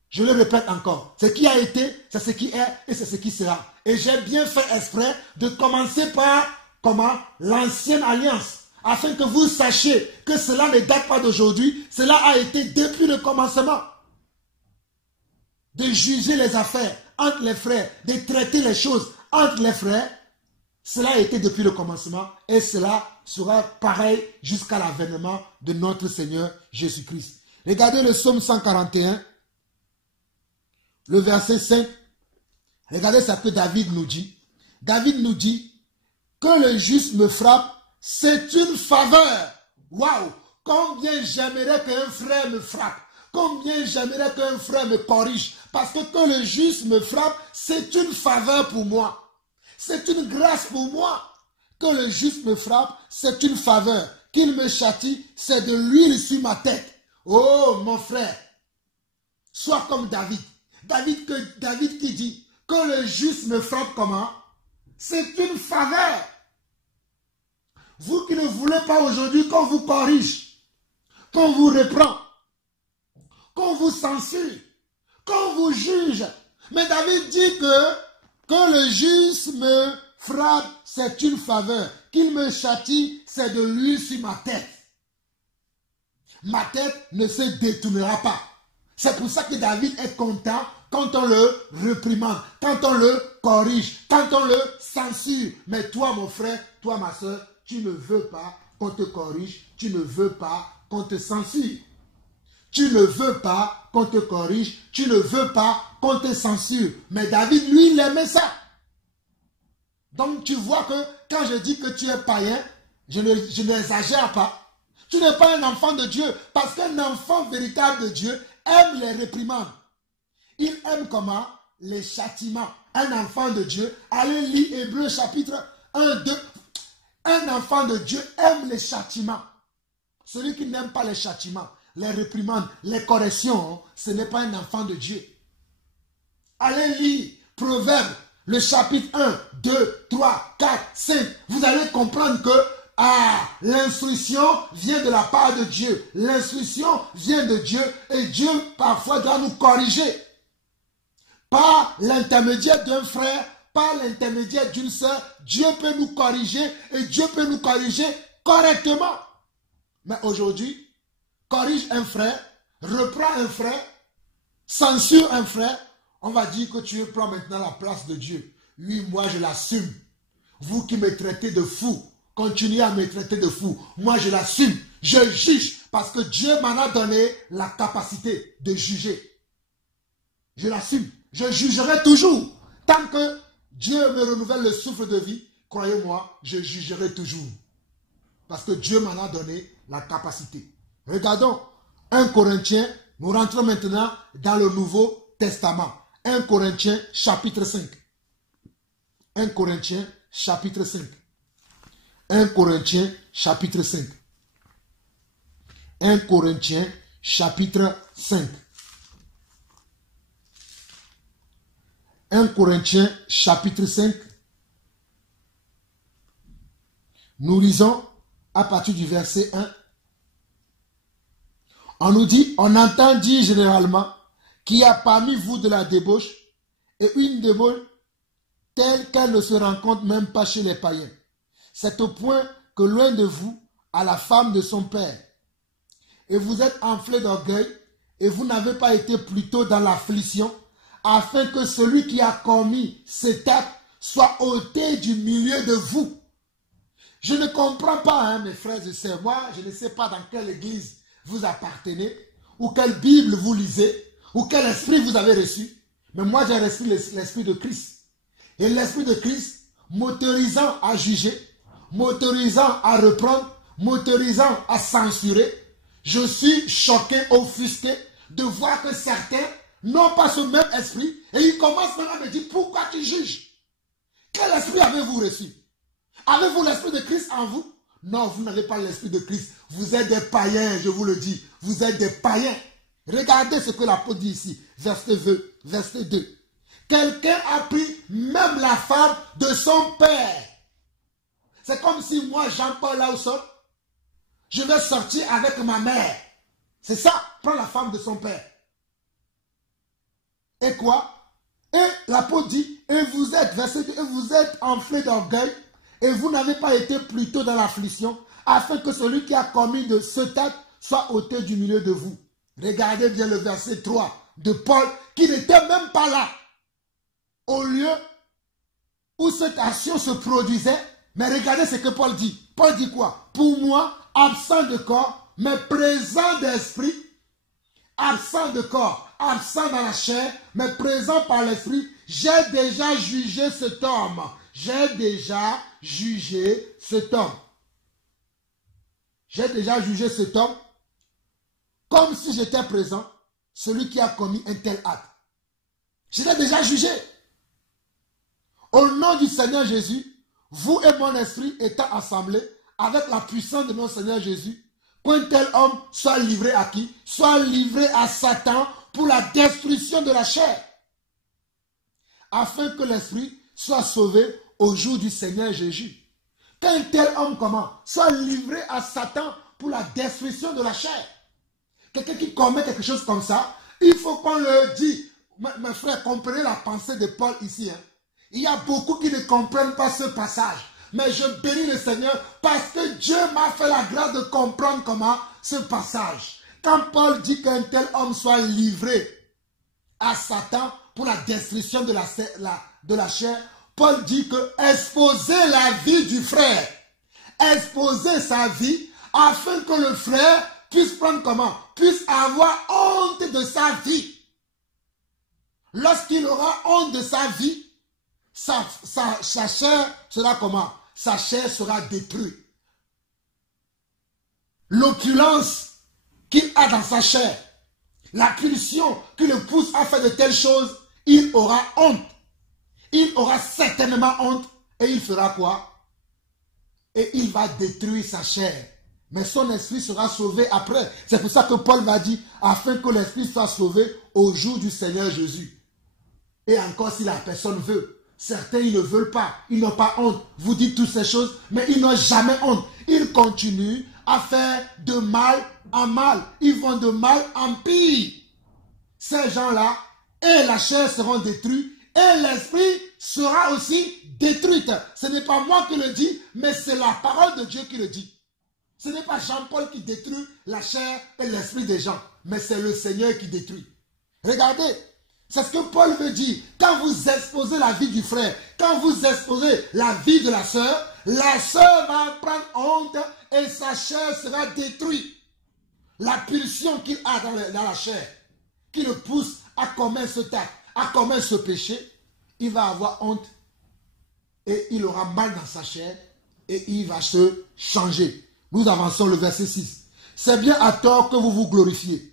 Je le répète encore. Ce qui a été, c'est ce qui est et c'est ce qui sera. Et j'ai bien fait exprès de commencer par comment? L'ancienne alliance. Afin que vous sachiez que cela ne date pas d'aujourd'hui. Cela a été depuis le commencement. De juger les affaires entre les frères. De traiter les choses entre les frères. Cela a été depuis le commencement. Et cela sera pareil jusqu'à l'avènement de notre Seigneur Jésus-Christ. Regardez le psaume 141. Le verset 5, regardez ce que David nous dit. David nous dit, que le juste me frappe, c'est une faveur. Waouh! Combien j'aimerais qu'un frère me frappe. Combien j'aimerais qu'un frère me corrige. Parce que le juste me frappe, c'est une faveur pour moi. C'est une grâce pour moi. Que le juste me frappe, c'est une faveur. Qu'il me châtie, c'est de l'huile sur ma tête. Oh, mon frère, sois comme David. David qui dit que le juste me frappe comment? C'est une faveur. Vous qui ne voulez pas aujourd'hui qu'on vous corrige, qu'on vous reprend, qu'on vous censure, qu'on vous juge. Mais David dit que le juste me frappe, c'est une faveur. Qu'il me châtie, c'est de l'huile sur ma tête. Ma tête ne se détournera pas. C'est pour ça que David est content quand on le réprimande, quand on le corrige, quand on le censure. Mais toi, mon frère, toi, ma soeur, tu ne veux pas qu'on te corrige, tu ne veux pas qu'on te censure. Tu ne veux pas qu'on te corrige, tu ne veux pas qu'on te censure. Mais David, lui, il aimait ça. Donc, tu vois que quand je dis que tu es païen, je n'exagère pas. Tu n'es pas un enfant de Dieu, parce qu'un enfant véritable de Dieu aime les réprimandes. Il aime comment? Les châtiments. Un enfant de Dieu, allez lire Hébreux chapitre 1, 2. Un enfant de Dieu aime les châtiments. Celui qui n'aime pas les châtiments, les réprimandes, les corrections, ce n'est pas un enfant de Dieu. Allez lire Proverbes, le chapitre 1, 2, 3, 4, 5. Vous allez comprendre que l'instruction vient de la part de Dieu. L'instruction vient de Dieu et Dieu parfois doit nous corriger. Par l'intermédiaire d'un frère, par l'intermédiaire d'une sœur, Dieu peut nous corriger et Dieu peut nous corriger correctement. Mais aujourd'hui, corrige un frère, reprend un frère, censure un frère, on va dire que tu prends maintenant la place de Dieu. Oui, moi je l'assume. Vous qui me traitez de fou, continuez à me traiter de fou. Moi je l'assume. Je juge parce que Dieu m'en a donné la capacité de juger. Je l'assume. Je jugerai toujours. Tant que Dieu me renouvelle le souffle de vie, croyez-moi, je jugerai toujours. Parce que Dieu m'en a donné la capacité. Regardons 1 Corinthiens, nous rentrons maintenant dans le Nouveau Testament. 1 Corinthiens chapitre 5. 1 Corinthiens chapitre 5. 1 Corinthiens chapitre 5. 1 Corinthiens chapitre 5. 1 Corinthiens chapitre 5. Nous lisons à partir du verset 1. On nous dit, on entend dire généralement qu'il y a parmi vous de la débauche et une débauche telle qu'elle ne se rencontre même pas chez les païens. C'est au point que loin de vous, à la femme de son père. Et vous êtes enflés d'orgueil et vous n'avez pas été plutôt dans l'affliction afin que celui qui a commis cet acte soit ôté du milieu de vous. Je ne comprends pas, mes frères et sœurs. Moi, je ne sais pas dans quelle église vous appartenez, ou quelle Bible vous lisez, ou quel esprit vous avez reçu. Mais moi, j'ai reçu l'esprit de Christ. Et l'esprit de Christ, m'autorisant à juger, m'autorisant à reprendre, m'autorisant à censurer, je suis choqué, offusqué de voir que certains n'ont pas ce même esprit et ils commencent maintenant à me dire pourquoi tu juges? Quel esprit avez-vous reçu? Avez-vous l'esprit de Christ en vous? Non, vous n'avez pas l'esprit de Christ. Vous êtes des païens, je vous le dis. Vous êtes des païens. Regardez ce que l'apôtre dit ici, verset 2. Quelqu'un a pris même la femme de son père. C'est comme si moi, Jean-Paul Lawson, je vais sortir avec ma mère. C'est ça, prends la femme de son père. Et quoi? Et l'apôtre dit, et vous êtes, verset 2, et vous êtes enflés d'orgueil, et vous n'avez pas été plutôt dans l'affliction, afin que celui qui a commis de ce acte soit ôté du milieu de vous. Regardez bien le verset 3 de Paul, qui n'était même pas là. Au lieu où cette action se produisait, mais regardez ce que Paul dit. Paul dit quoi? Pour moi, absent de corps, mais présent d'esprit, absent de corps, absent dans la chair, mais présent par l'esprit, j'ai déjà jugé cet homme. J'ai déjà jugé cet homme. J'ai déjà jugé cet homme comme si j'étais présent, celui qui a commis un tel acte. Je l'ai déjà jugé. Au nom du Seigneur Jésus, vous et mon esprit étant assemblés avec la puissance de notre Seigneur Jésus, qu'un tel homme soit livré à qui? Soit livré à Satan pour la destruction de la chair, afin que l'esprit soit sauvé au jour du Seigneur Jésus. Qu'un tel homme comment? Soit livré à Satan pour la destruction de la chair. Quelqu'un qui commet quelque chose comme ça, il faut qu'on le dise. Mes frères, comprenez la pensée de Paul ici. Il y a beaucoup qui ne comprennent pas ce passage. Mais je bénis le Seigneur parce que Dieu m'a fait la grâce de comprendre comment ce passage. Quand Paul dit qu'un tel homme soit livré à Satan pour la destruction de la chair, Paul dit que exposer la vie du frère, exposer sa vie afin que le frère puisse prendre comment? Puisse avoir honte de sa vie. Lorsqu'il aura honte de sa vie, sa chair sera comment? Sa chair sera détruite. L'opulence qu'il a dans sa chair, la pulsion qui le pousse à faire de telles choses, il aura honte. Il aura certainement honte et il fera quoi? Et il va détruire sa chair. Mais son esprit sera sauvé après. C'est pour ça que Paul m'a dit, afin que l'esprit soit sauvé au jour du Seigneur Jésus. Et encore si la personne veut. Certains, ils ne veulent pas. Ils n'ont pas honte. Vous dites toutes ces choses, mais ils n'ont jamais honte. Ils continuent à faire de mal en mal. Ils vont de mal en pire. Ces gens-là, et la chair seront détruites, et l'esprit sera aussi détruite. Ce n'est pas moi qui le dis, mais c'est la parole de Dieu qui le dit. Ce n'est pas Jean-Paul qui détruit la chair et l'esprit des gens, mais c'est le Seigneur qui détruit. Regardez, c'est ce que Paul veut dire. Quand vous exposez la vie du frère, quand vous exposez la vie de la sœur va prendre honte et sa chair sera détruite. La pulsion qu'il a dans la chair, qui le pousse à commettre ce acte, à commettre ce péché, il va avoir honte et il aura mal dans sa chair et il va se changer. Nous avançons le verset 6. C'est bien à tort que vous vous glorifiez.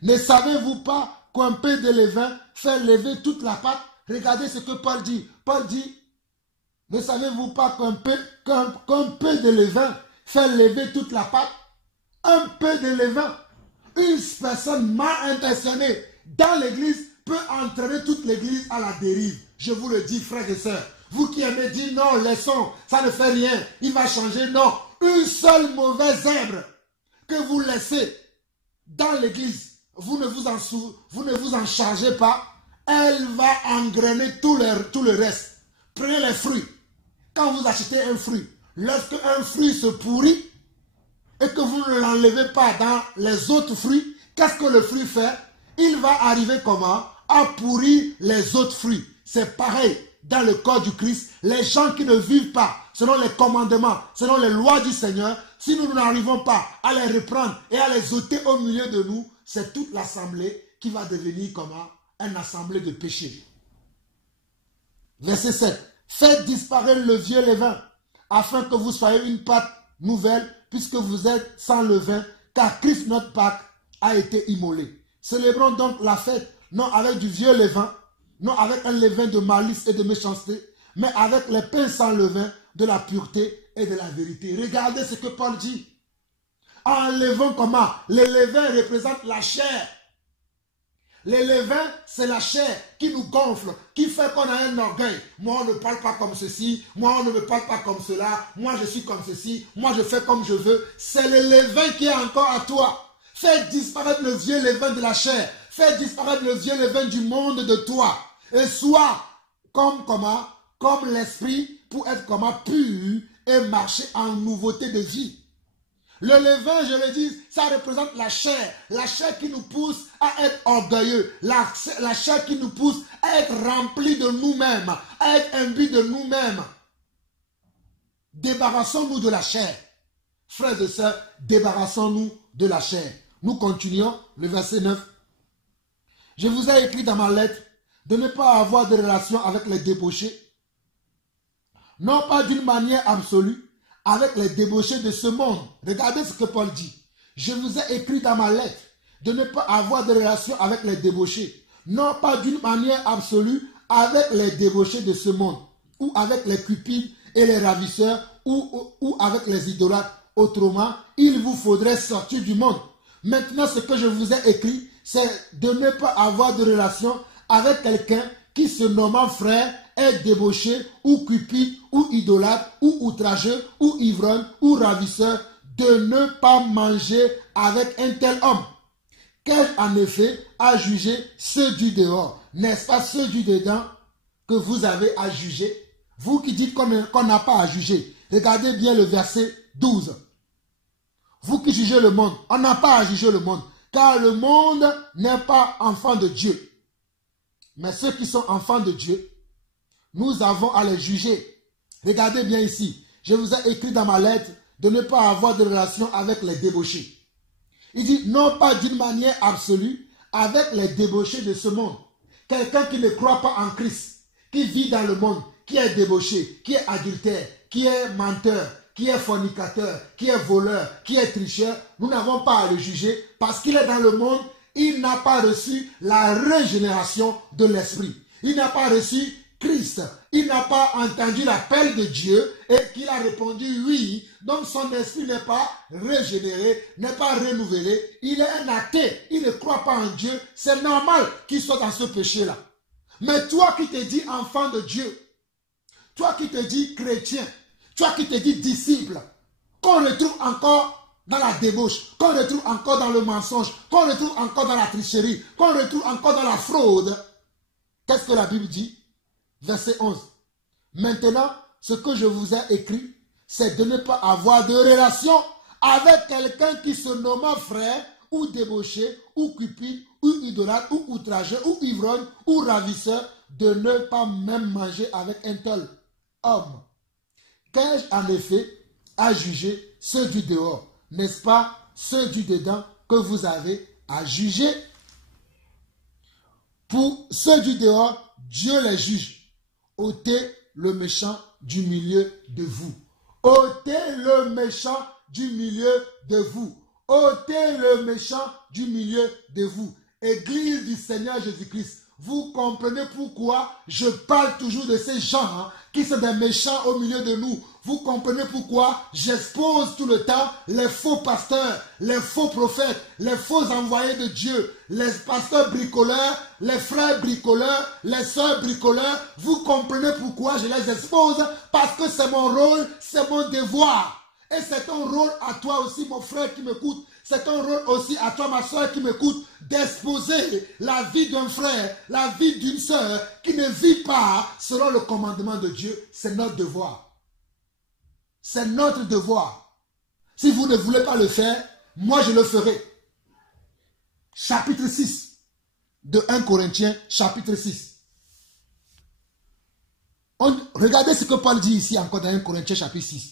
Ne savez-vous pas qu'un peu de levain fait lever toute la pâte? Regardez ce que Paul dit. Paul dit, ne savez-vous pas qu'un peu de levain fait lever toute la pâte? Un peu de levain. Une personne mal intentionnée dans l'église peut entraîner toute l'église à la dérive. Je vous le dis, frères et sœurs. Vous qui aimez dire non, laissons, ça ne fait rien, il va changer. Non, une seule mauvaise herbe que vous laissez dans l'église, vous ne vous en chargez pas, elle va engrainer tout le reste. Prenez les fruits. Quand vous achetez un fruit, lorsque un fruit se pourrit et que vous ne l'enlevez pas dans les autres fruits, qu'est-ce que le fruit fait? Il va arriver comment? À pourrir les autres fruits. C'est pareil dans le corps du Christ. Les gens qui ne vivent pas selon les commandements, selon les lois du Seigneur, si nous n'arrivons pas à les reprendre et à les ôter au milieu de nous, c'est toute l'assemblée qui va devenir comment? Une assemblée de péché. Verset 7. Faites disparaître le vieux levain, afin que vous soyez une pâte nouvelle, puisque vous êtes sans levain, car Christ notre Pâque a été immolé. Célébrons donc la fête, non avec du vieux levain, non avec un levain de malice et de méchanceté, mais avec les pains sans levain de la pureté et de la vérité. Regardez ce que Paul dit. Enlevons comment? Le levain représente la chair. Le levain, c'est la chair qui nous gonfle, qui fait qu'on a un orgueil. Moi, on ne parle pas comme ceci. Moi, on ne me parle pas comme cela. Moi, je suis comme ceci. Moi, je fais comme je veux. C'est le levain qui est encore à toi. Fais disparaître le vieux levain de la chair. Fais disparaître le vieux levain du monde de toi. Et sois comme comment? Comme l'esprit pour être comment? Pur et marcher en nouveauté de vie. Le levain, je le dis, ça représente la chair qui nous pousse à être orgueilleux, la chair qui nous pousse à être rempli de nous-mêmes, à être imbu de nous-mêmes. Débarrassons-nous de la chair. Frères et sœurs, débarrassons-nous de la chair. Nous continuons le verset 9. Je vous ai écrit dans ma lettre de ne pas avoir de relation avec les débauchés, non pas d'une manière absolue, avec les débauchés de ce monde. Regardez ce que Paul dit. Je vous ai écrit dans ma lettre de ne pas avoir de relation avec les débauchés, non pas d'une manière absolue avec les débauchés de ce monde, ou avec les cupides et les ravisseurs, ou avec les idolâtres. Autrement, il vous faudrait sortir du monde. Maintenant, ce que je vous ai écrit, c'est de ne pas avoir de relation avec quelqu'un qui, se nommant frère, est débauché, ou cupide, ou idolâtre, ou outrageux, ou ivrogne, ou ravisseur, de ne pas manger avec un tel homme. Qu'ai-je en effet à juger ceux du dehors? N'est-ce pas ceux du dedans que vous avez à juger? Vous qui dites qu'on n'a pas à juger. Regardez bien le verset 12. Vous qui jugez le monde, on n'a pas à juger le monde, car le monde n'est pas enfant de Dieu. Mais ceux qui sont enfants de Dieu, nous avons à les juger. Regardez bien ici. Je vous ai écrit dans ma lettre de ne pas avoir de relation avec les débauchés. Il dit non pas d'une manière absolue avec les débauchés de ce monde. Quelqu'un qui ne croit pas en Christ, qui vit dans le monde, qui est débauché, qui est adultère, qui est menteur, qui est fornicateur, qui est voleur, qui est tricheur, nous n'avons pas à le juger parce qu'il est dans le monde, il n'a pas reçu la régénération de l'esprit. Il n'a pas reçu Christ. Il n'a pas entendu l'appel de Dieu et qu'il a répondu oui. Donc son esprit n'est pas régénéré, n'est pas renouvelé. Il est un athée. Il ne croit pas en Dieu. C'est normal qu'il soit dans ce péché-là. Mais toi qui te dis enfant de Dieu, toi qui te dis chrétien, toi qui te dis disciple, qu'on retrouve encore dans la débauche, qu'on retrouve encore dans le mensonge, qu'on retrouve encore dans la tricherie, qu'on retrouve encore dans la fraude. Qu'est-ce que la Bible dit? Verset 11. Maintenant, ce que je vous ai écrit, c'est de ne pas avoir de relation avec quelqu'un qui se nomme frère, ou débauché, ou cupide, ou idolâtre, ou outrageux, ou ivrogne, ou ravisseur, de ne pas même manger avec un tel homme. Qu'ai-je en effet à juger ceux du dehors? N'est-ce pas ceux du dedans que vous avez à juger? Pour ceux du dehors, Dieu les juge. Ôtez le méchant du milieu de vous. Ôtez le méchant du milieu de vous. Ôtez le méchant du milieu de vous. Église du Seigneur Jésus-Christ. Vous comprenez pourquoi je parle toujours de ces gens qui sont des méchants au milieu de nous. Vous comprenez pourquoi j'expose tout le temps les faux pasteurs, les faux prophètes, les faux envoyés de Dieu, les pasteurs bricoleurs, les frères bricoleurs, les sœurs bricoleurs. Vous comprenez pourquoi je les expose? Parce que c'est mon rôle, c'est mon devoir. Et c'est ton rôle à toi aussi, mon frère qui m'écoute. C'est ton rôle aussi à toi, ma soeur qui m'écoute, d'exposer la vie d'un frère, la vie d'une soeur qui ne vit pas selon le commandement de Dieu. C'est notre devoir. C'est notre devoir. Si vous ne voulez pas le faire, moi je le ferai. Chapitre 6 de 1 Corinthiens, chapitre 6. Regardez ce que Paul dit ici encore dans 1 Corinthiens, chapitre 6.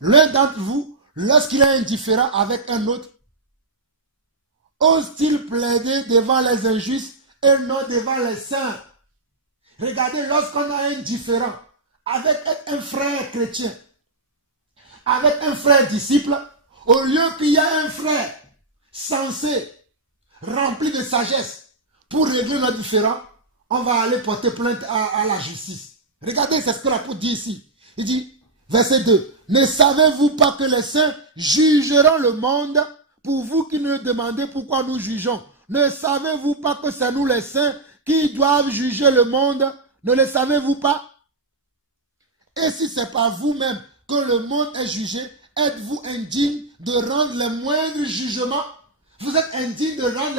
L'un d'entre vous, lorsqu'il est indifférent avec un autre, ose-t-il plaider devant les injustes et non devant les saints? Regardez, lorsqu'on a un différent avec un frère chrétien, avec un frère disciple, au lieu qu'il y ait un frère sensé, rempli de sagesse, pour régler nos différends, on va aller porter plainte à la justice. Regardez, c'est ce que l'apôtre dit ici. Il dit, verset 2, « Ne savez-vous pas que les saints jugeront le monde pour vous qui ne demandez pourquoi nous jugeons? Ne savez-vous pas que c'est nous les saints qui doivent juger le monde? Ne le savez-vous pas? Et si c'est par vous-même que le monde est jugé, êtes-vous indigne de rendre les moindres jugements? Vous êtes indigne de rendre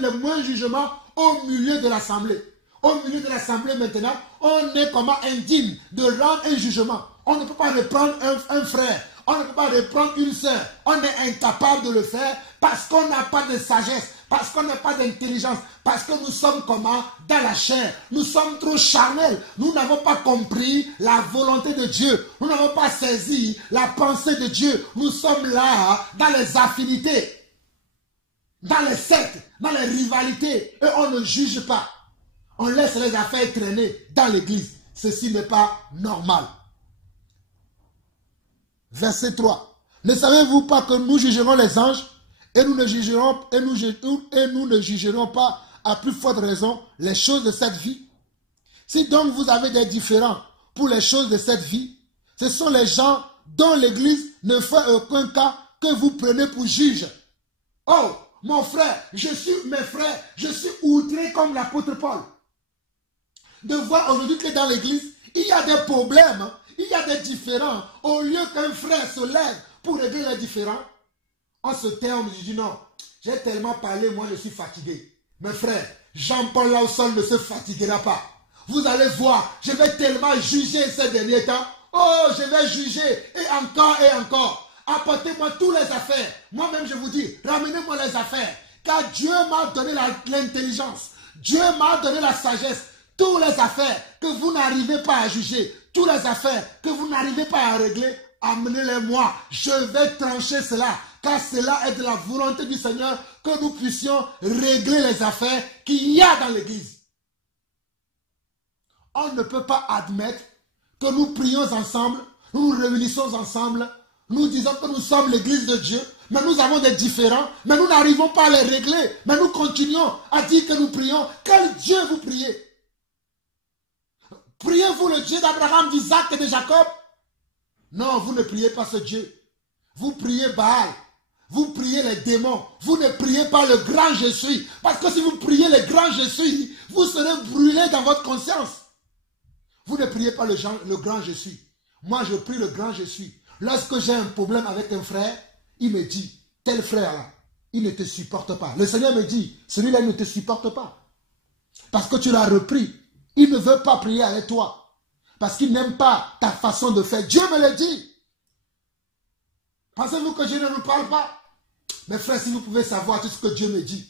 les moindres jugements au milieu de l'assemblée. Au milieu de l'assemblée maintenant, on est comment indigne de rendre un jugement. On ne peut pas reprendre un frère. On ne peut pas reprendre une sœur. On est incapable de le faire parce qu'on n'a pas de sagesse, parce qu'on n'a pas d'intelligence, parce que nous sommes comment? Dans la chair. Nous sommes trop charnels. Nous n'avons pas compris la volonté de Dieu. Nous n'avons pas saisi la pensée de Dieu. Nous sommes là dans les affinités, dans les sectes, dans les rivalités. Et on ne juge pas. On laisse les affaires traîner dans l'église. Ceci n'est pas normal. Verset 3. Ne savez-vous pas que nous jugerons les anges et nous ne jugerons pas à plus forte raison les choses de cette vie? Si donc vous avez des différends pour les choses de cette vie, ce sont les gens dont l'église ne fait aucun cas que vous prenez pour juge. Oh, mon frère, mes frères, je suis outré comme l'apôtre Paul. De voir aujourd'hui que dans l'église, il y a des problèmes, il y a des différends. Au lieu qu'un frère se lève pour régler les différends, on se terme, je dis non, j'ai tellement parlé, moi je suis fatigué. Mes frères, Jean-Paul Lawson ne se fatiguera pas. Vous allez voir, je vais tellement juger ces derniers temps. Oh, je vais juger et encore. Apportez-moi toutes les affaires. Moi-même je vous dis, ramenez-moi les affaires. Car Dieu m'a donné l'intelligence. Dieu m'a donné la sagesse. Toutes les affaires que vous n'arrivez pas à juger, toutes les affaires que vous n'arrivez pas à régler, amenez-les-moi. Je vais trancher cela, car cela est de la volonté du Seigneur que nous puissions régler les affaires qu'il y a dans l'église. On ne peut pas admettre que nous prions ensemble, nous nous réunissons ensemble, nous disons que nous sommes l'église de Dieu, mais nous avons des différends, mais nous n'arrivons pas à les régler, mais nous continuons à dire que nous prions. Quel Dieu vous priez? Priez-vous le Dieu d'Abraham, d'Isaac et de Jacob? Non, vous ne priez pas ce Dieu. Vous priez Baal. Vous priez les démons. Vous ne priez pas le grand je suis. Parce que si vous priez le grand je suis, vous serez brûlé dans votre conscience. Vous ne priez pas le grand je suis. Moi, je prie le grand je suis. Lorsque j'ai un problème avec un frère, il me dit, tel frère-là, il ne te supporte pas. Le Seigneur me dit, celui-là ne te supporte pas. Parce que tu l'as repris. Il ne veut pas prier avec toi. Parce qu'il n'aime pas ta façon de faire. Dieu me le dit. Pensez-vous que Dieu ne nous parle pas? Mes frères, si vous pouvez savoir tout ce que Dieu me dit.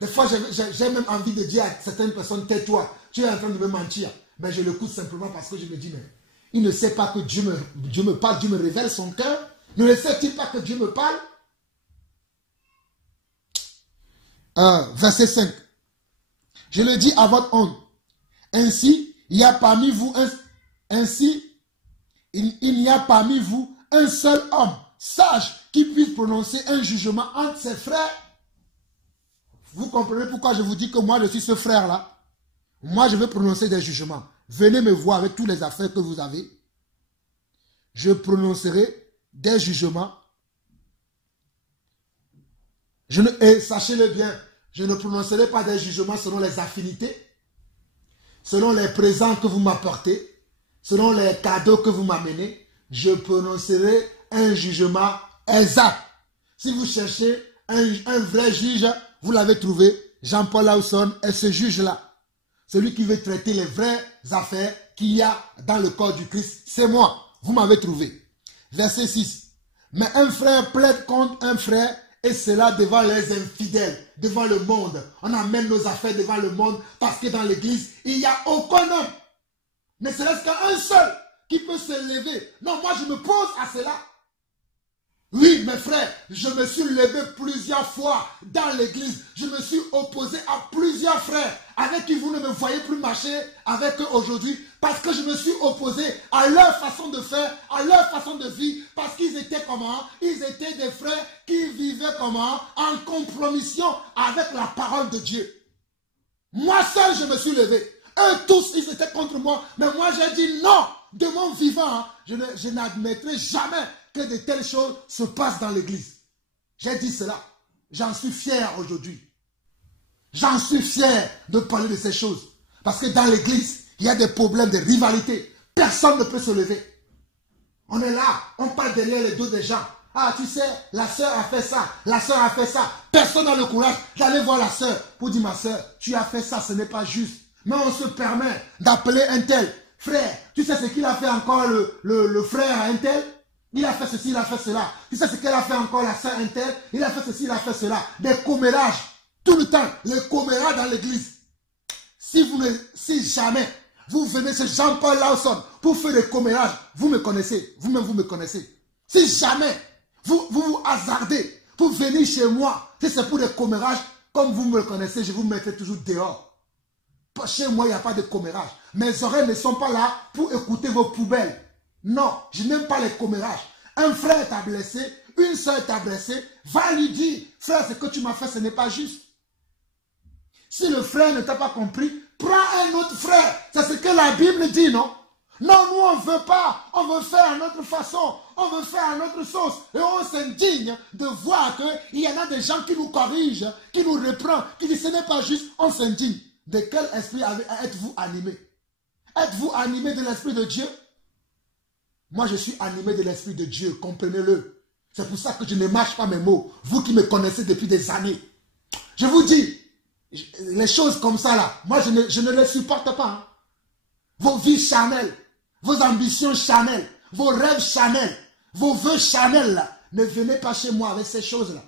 Des fois, j'ai même envie de dire à certaines personnes, tais-toi, tu es en train de me mentir. Mais je l'écoute simplement parce que je me dis, mais il ne sait pas que Dieu me parle, Dieu me révèle son cœur. Ne le sait-il pas que Dieu me parle? Verset 5. Je le dis à votre honte. Ainsi, il y a parmi vous Ainsi, il n'y a parmi vous un seul homme sage qui puisse prononcer un jugement entre ses frères. Vous comprenez pourquoi je vous dis que moi je suis ce frère-là? Moi je veux prononcer des jugements. Venez me voir avec toutes les affaires que vous avez. Je prononcerai des jugements. Et sachez-le bien, je ne prononcerai pas des jugements selon les affinités, selon les présents que vous m'apportez, selon les cadeaux que vous m'amenez. Je prononcerai un jugement exact. Si vous cherchez un vrai juge, vous l'avez trouvé. Jean-Paul Lawson est ce juge-là. Celui qui veut traiter les vraies affaires qu'il y a dans le corps du Christ, c'est moi. Vous m'avez trouvé. Verset 6. Mais un frère plaide contre un frère, et cela devant les infidèles, devant le monde. On amène nos affaires devant le monde parce que dans l'église, il n'y a aucun homme. Ne serait-ce qu'un seul qui peut se lever. Non, moi je me pose à cela. Oui, mes frères, je me suis levé plusieurs fois dans l'église. Je me suis opposé à plusieurs frères avec qui vous ne me voyez plus marcher avec eux aujourd'hui parce que je me suis opposé à leur façon de faire, à leur façon de vivre, parce qu'ils étaient comment? Ils étaient des frères qui vivaient comment? En compromission avec la parole de Dieu. Moi seul, je me suis levé. Eux tous, ils étaient contre moi. Mais moi, j'ai dit non. De mon vivant, hein, je n'admettrai jamais que de telles choses se passent dans l'église. J'ai dit cela. J'en suis fier aujourd'hui. J'en suis fier de parler de ces choses. Parce que dans l'église, il y a des problèmes de rivalité. Personne ne peut se lever. On est là, on parle derrière les dos des gens. Ah, tu sais, la sœur a fait ça, la sœur a fait ça. Personne n'a le courage d'aller voir la sœur pour dire, ma sœur, tu as fait ça, ce n'est pas juste. Mais on se permet d'appeler un tel. Frère, tu sais ce qu'il a fait encore le frère à un tel? Il a fait ceci, il a fait cela. Tu sais ce qu'elle a fait encore la sœur un tel? Il a fait ceci, il a fait cela. Des commérages. Tout le temps, les commérages dans l'église. Si jamais vous venez chez Jean-Paul Lawson pour faire des commérages, vous me connaissez. Vous-même, vous me connaissez. Si jamais vous hasardez pour venir chez moi, si c'est pour des commérages, comme vous me le connaissez, je vous mettrai toujours dehors. Chez moi, il n'y a pas de commérage. Mes oreilles ne sont pas là pour écouter vos poubelles. Non, je n'aime pas les commérages. Un frère t'a blessé, une soeur t'a blessé, va lui dire, frère, ce que tu m'as fait, ce n'est pas juste. Si le frère ne t'a pas compris, prends un autre frère. C'est ce que la Bible dit, non? Non, nous, on ne veut pas. On veut faire à notre façon. On veut faire à notre sauce. Et on s'indigne de voir qu'il y en a des gens qui nous corrigent, qui nous reprennent, qui disent ce n'est pas juste. On s'indigne. De quel esprit êtes-vous animé? Êtes-vous animé de l'esprit de Dieu? Moi, je suis animé de l'esprit de Dieu, comprenez-le. C'est pour ça que je ne mâche pas mes mots. Vous qui me connaissez depuis des années. Je vous dis, les choses comme ça là, moi je ne les supporte pas. Hein. Vos vies charnelles, vos ambitions charnelles, vos rêves charnels, vos vœux charnels là, ne venez pas chez moi avec ces choses là.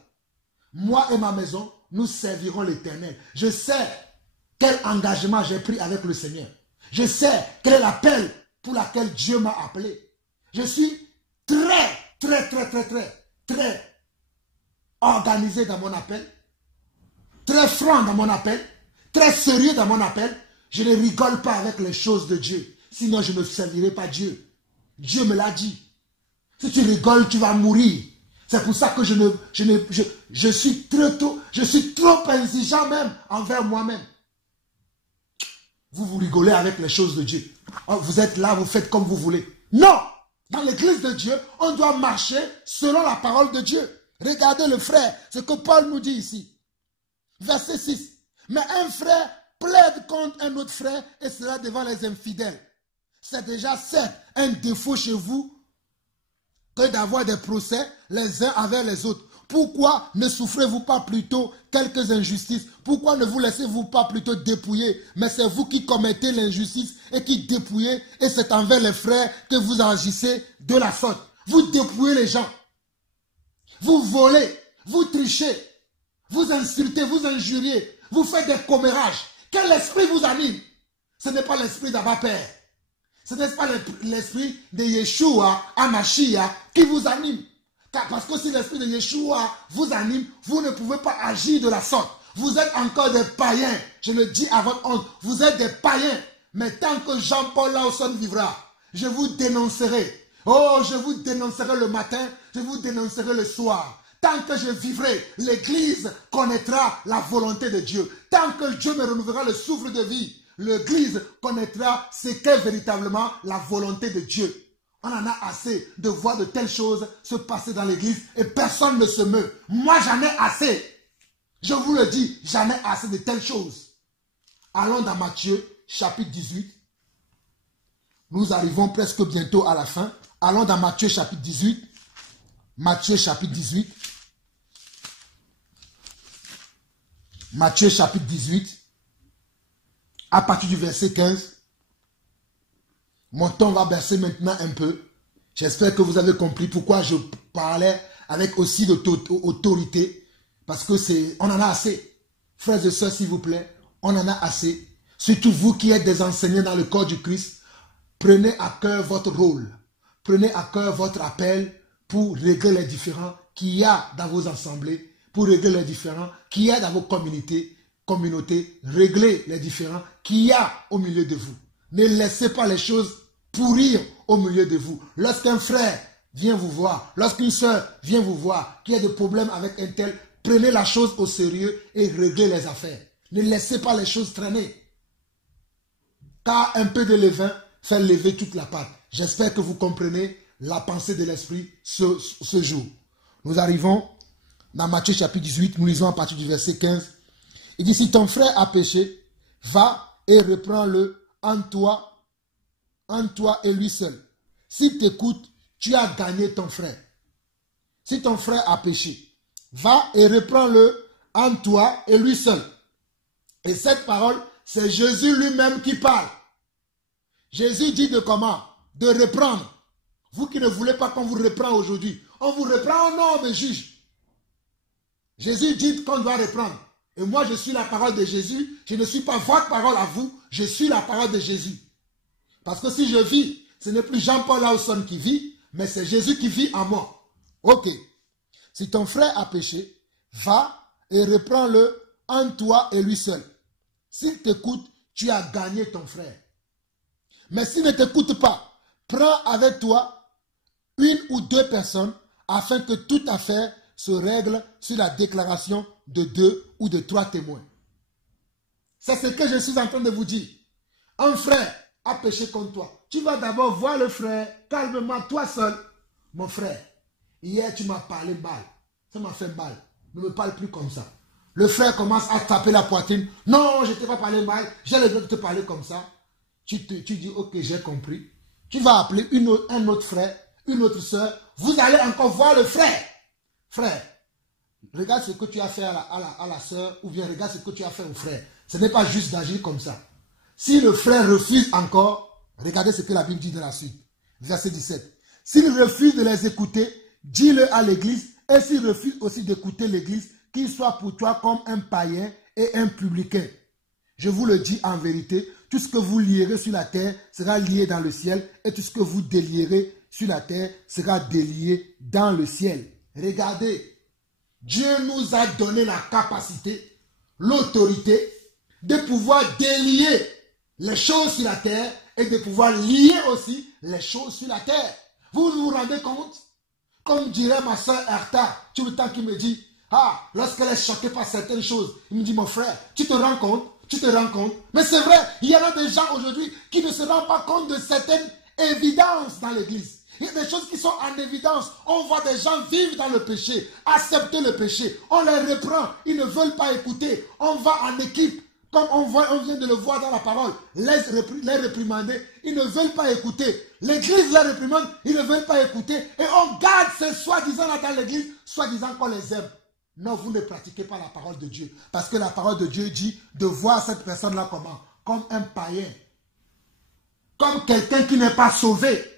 Moi et ma maison, nous servirons l'Éternel. Je sais quel engagement j'ai pris avec le Seigneur. Je sais quel est l'appel pour lequel Dieu m'a appelé. Je suis très organisé dans mon appel. Très franc dans mon appel. Très sérieux dans mon appel. Je ne rigole pas avec les choses de Dieu. Sinon, je ne servirai pas Dieu. Dieu me l'a dit. Si tu rigoles, tu vas mourir. C'est pour ça que je suis trop exigeant même envers moi-même. Vous rigolez avec les choses de Dieu. Vous êtes là, vous faites comme vous voulez. Non! Dans l'église de Dieu, on doit marcher selon la parole de Dieu. Regardez le frère, ce que Paul nous dit ici. Verset 6. Mais un frère plaide contre un autre frère et cela devant les infidèles. C'est déjà certes un défaut chez vous que d'avoir des procès les uns avec les autres. Pourquoi ne souffrez-vous pas plutôt quelques injustices? Pourquoi ne vous laissez-vous pas plutôt dépouiller? Mais c'est vous qui commettez l'injustice et qui dépouillez, et c'est envers les frères que vous agissez de la sorte. Vous dépouillez les gens. Vous volez, vous trichez, vous insultez, vous injuriez, vous faites des commérages. Quel esprit vous anime? Ce n'est pas l'esprit d'Abba Père. Ce n'est pas l'esprit de Yeshua, Amashia, qui vous anime. Parce que si l'esprit de Yeshua vous anime, vous ne pouvez pas agir de la sorte. Vous êtes encore des païens. Je le dis à votre honte. Vous êtes des païens. Mais tant que Jean-Paul Lawson vivra, je vous dénoncerai. Oh, je vous dénoncerai le matin, je vous dénoncerai le soir. Tant que je vivrai, l'Église connaîtra la volonté de Dieu. Tant que Dieu me renouvellera le souffle de vie, l'Église connaîtra ce qu'est véritablement la volonté de Dieu. On en a assez de voir de telles choses se passer dans l'Église et personne ne se meut. Moi, j'en ai assez. Je vous le dis, j'en ai assez de telles choses. Allons dans Matthieu, chapitre 18. Nous arrivons presque bientôt à la fin. Allons dans Matthieu, chapitre 18. Matthieu, chapitre 18. Matthieu, chapitre 18. À partir du verset 15. Mon ton va baisser maintenant un peu. J'espère que vous avez compris pourquoi je parlais avec aussi d'autorité. Parce que on en a assez. Frères et sœurs, s'il vous plaît, on en a assez. Surtout vous qui êtes des enseignants dans le corps du Christ, prenez à cœur votre rôle. Prenez à cœur votre appel pour régler les différends qu'il y a dans vos assemblées, pour régler les différends qu'il y a dans vos communautés, régler les différends qu'il y a au milieu de vous. Ne laissez pas les choses pourrir au milieu de vous. Lorsqu'un frère vient vous voir, lorsqu'une sœur vient vous voir, qu'il y a des problèmes avec un tel, prenez la chose au sérieux et réglez les affaires. Ne laissez pas les choses traîner. Car un peu de levain fait lever toute la pâte. J'espère que vous comprenez la pensée de l'Esprit ce jour. Nous arrivons dans Matthieu chapitre 18, nous lisons à partir du verset 15. Il dit, si ton frère a péché, va et reprends-le en toi et lui seul. S'il t'écoute, tu as gagné ton frère. Si ton frère a péché, va et reprends-le en toi et lui seul. Et cette parole, c'est Jésus lui-même qui parle. Jésus dit de comment? De reprendre. Vous qui ne voulez pas qu'on vous reprend aujourd'hui, on vous reprend au nom des juges. Jésus dit qu'on doit reprendre. Et moi, je suis la parole de Jésus. Je ne suis pas votre parole à vous. Je suis la parole de Jésus. Parce que si je vis, ce n'est plus Jean-Paul Lawson qui vit, mais c'est Jésus qui vit en moi. Ok. Si ton frère a péché, va et reprends-le en toi et lui seul. S'il t'écoute, tu as gagné ton frère. Mais s'il ne t'écoute pas, prends avec toi une ou deux personnes afin que toute affaire se règle sur la déclaration de 2 ou de 3 témoins. C'est ce que je suis en train de vous dire. Un frère a péché contre toi. Tu vas d'abord voir le frère calmement, toi seul. Mon frère, hier tu m'as parlé mal. Ça m'a fait mal. Ne me parle plus comme ça. Le frère commence à taper la poitrine. Non, je ne t'ai pas parlé mal. J'ai le droit de te parler comme ça. Tu dis, ok, j'ai compris. Tu vas appeler un autre frère, une autre soeur. Vous allez encore voir le frère. Frère, regarde ce que tu as fait à la soeur, ou bien regarde ce que tu as fait au frère. Ce n'est pas juste d'agir comme ça. Si le frère refuse encore, regardez ce que la Bible dit dans la suite. Verset 17. S'il refuse de les écouter, dis-le à l'église, et s'il refuse aussi d'écouter l'église, qu'il soit pour toi comme un païen et un publicain. Je vous le dis en vérité, tout ce que vous lierez sur la terre sera lié dans le ciel, et tout ce que vous délierez sur la terre sera délié dans le ciel. Regardez, Dieu nous a donné la capacité, l'autorité de pouvoir délier les choses sur la terre et de pouvoir lier aussi les choses sur la terre. Vous vous rendez compte? Comme dirait ma soeur Erta, tout le temps qui me dit, ah, lorsqu'elle est choquée par certaines choses, il me dit, mon frère, tu te rends compte? Tu te rends compte? Mais c'est vrai, il y en a des gens aujourd'hui qui ne se rendent pas compte de certaines évidences dans l'église. Il y a des choses qui sont en évidence. On voit des gens vivre dans le péché, accepter le péché. On les reprend, ils ne veulent pas écouter. On va en équipe, comme on vient de le voir dans la parole, les réprimander. Ils ne veulent pas écouter. L'église les réprimande, ils ne veulent pas écouter. Et on garde ces soi-disant là dans l'église, soi-disant qu'on les aime. Non, vous ne pratiquez pas la parole de Dieu. Parce que la parole de Dieu dit de voir cette personne-là comment? Comme un païen. Comme quelqu'un qui n'est pas sauvé.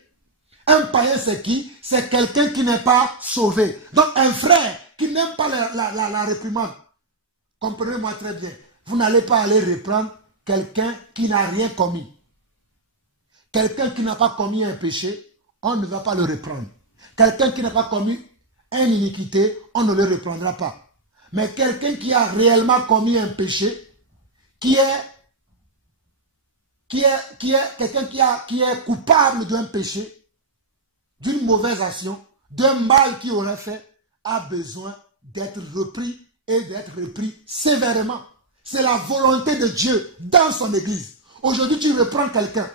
Un païen, c'est qui? C'est quelqu'un qui n'est pas sauvé. Donc, un frère qui n'aime pas la réprimande. Comprenez-moi très bien. Vous n'allez pas aller reprendre quelqu'un qui n'a rien commis. Quelqu'un qui n'a pas commis un péché, on ne va pas le reprendre. Quelqu'un qui n'a pas commis une iniquité, on ne le reprendra pas. Mais quelqu'un qui a réellement commis un péché, qui est qui est quelqu'un qui est coupable d'un péché, d'une mauvaise action, d'un mal qu'il aurait fait, a besoin d'être repris et d'être repris sévèrement. C'est la volonté de Dieu dans son église. Aujourd'hui, tu reprends quelqu'un.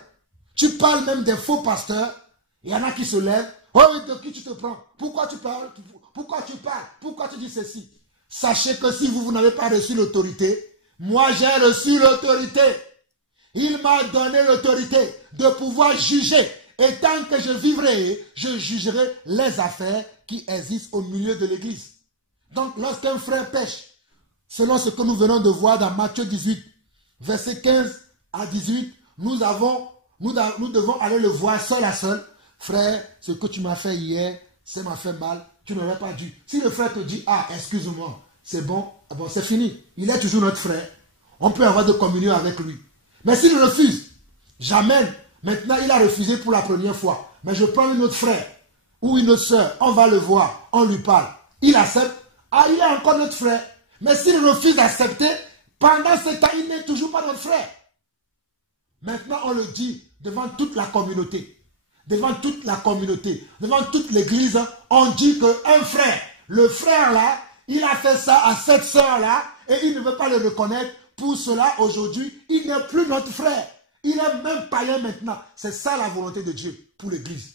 Tu parles même des faux pasteurs. Il y en a qui se lèvent. Oh, de qui tu te prends? Pourquoi tu parles? Pourquoi tu parles? Pourquoi tu dis ceci? Sachez que si vous n'avez pas reçu l'autorité, moi j'ai reçu l'autorité. Il m'a donné l'autorité de pouvoir juger. Et tant que je vivrai, je jugerai les affaires qui existent au milieu de l'église. Donc, lorsqu'un frère pêche, selon ce que nous venons de voir dans Matthieu 18, versets 15 à 18, nous devons aller le voir seul à seul. Frère, ce que tu m'as fait hier, ça m'a fait mal, tu n'aurais pas dû. Si le frère te dit, ah, excuse-moi, c'est bon, c'est fini. Il est toujours notre frère. On peut avoir de communion avec lui. Mais s'il refuse, j'amène. Maintenant, il a refusé pour la première fois. Mais je prends un autre frère ou une autre soeur, on va le voir, on lui parle. Il accepte. Ah, il est encore notre frère. Mais s'il refuse d'accepter, pendant ce temps, il n'est toujours pas notre frère. Maintenant, on le dit devant toute la communauté. Devant toute la communauté. Devant toute l'église, on dit qu'un frère, le frère là, il a fait ça à cette soeur là et il ne veut pas le reconnaître. Pour cela, aujourd'hui, il n'est plus notre frère. Il est même païen maintenant. C'est ça la volonté de Dieu pour l'église.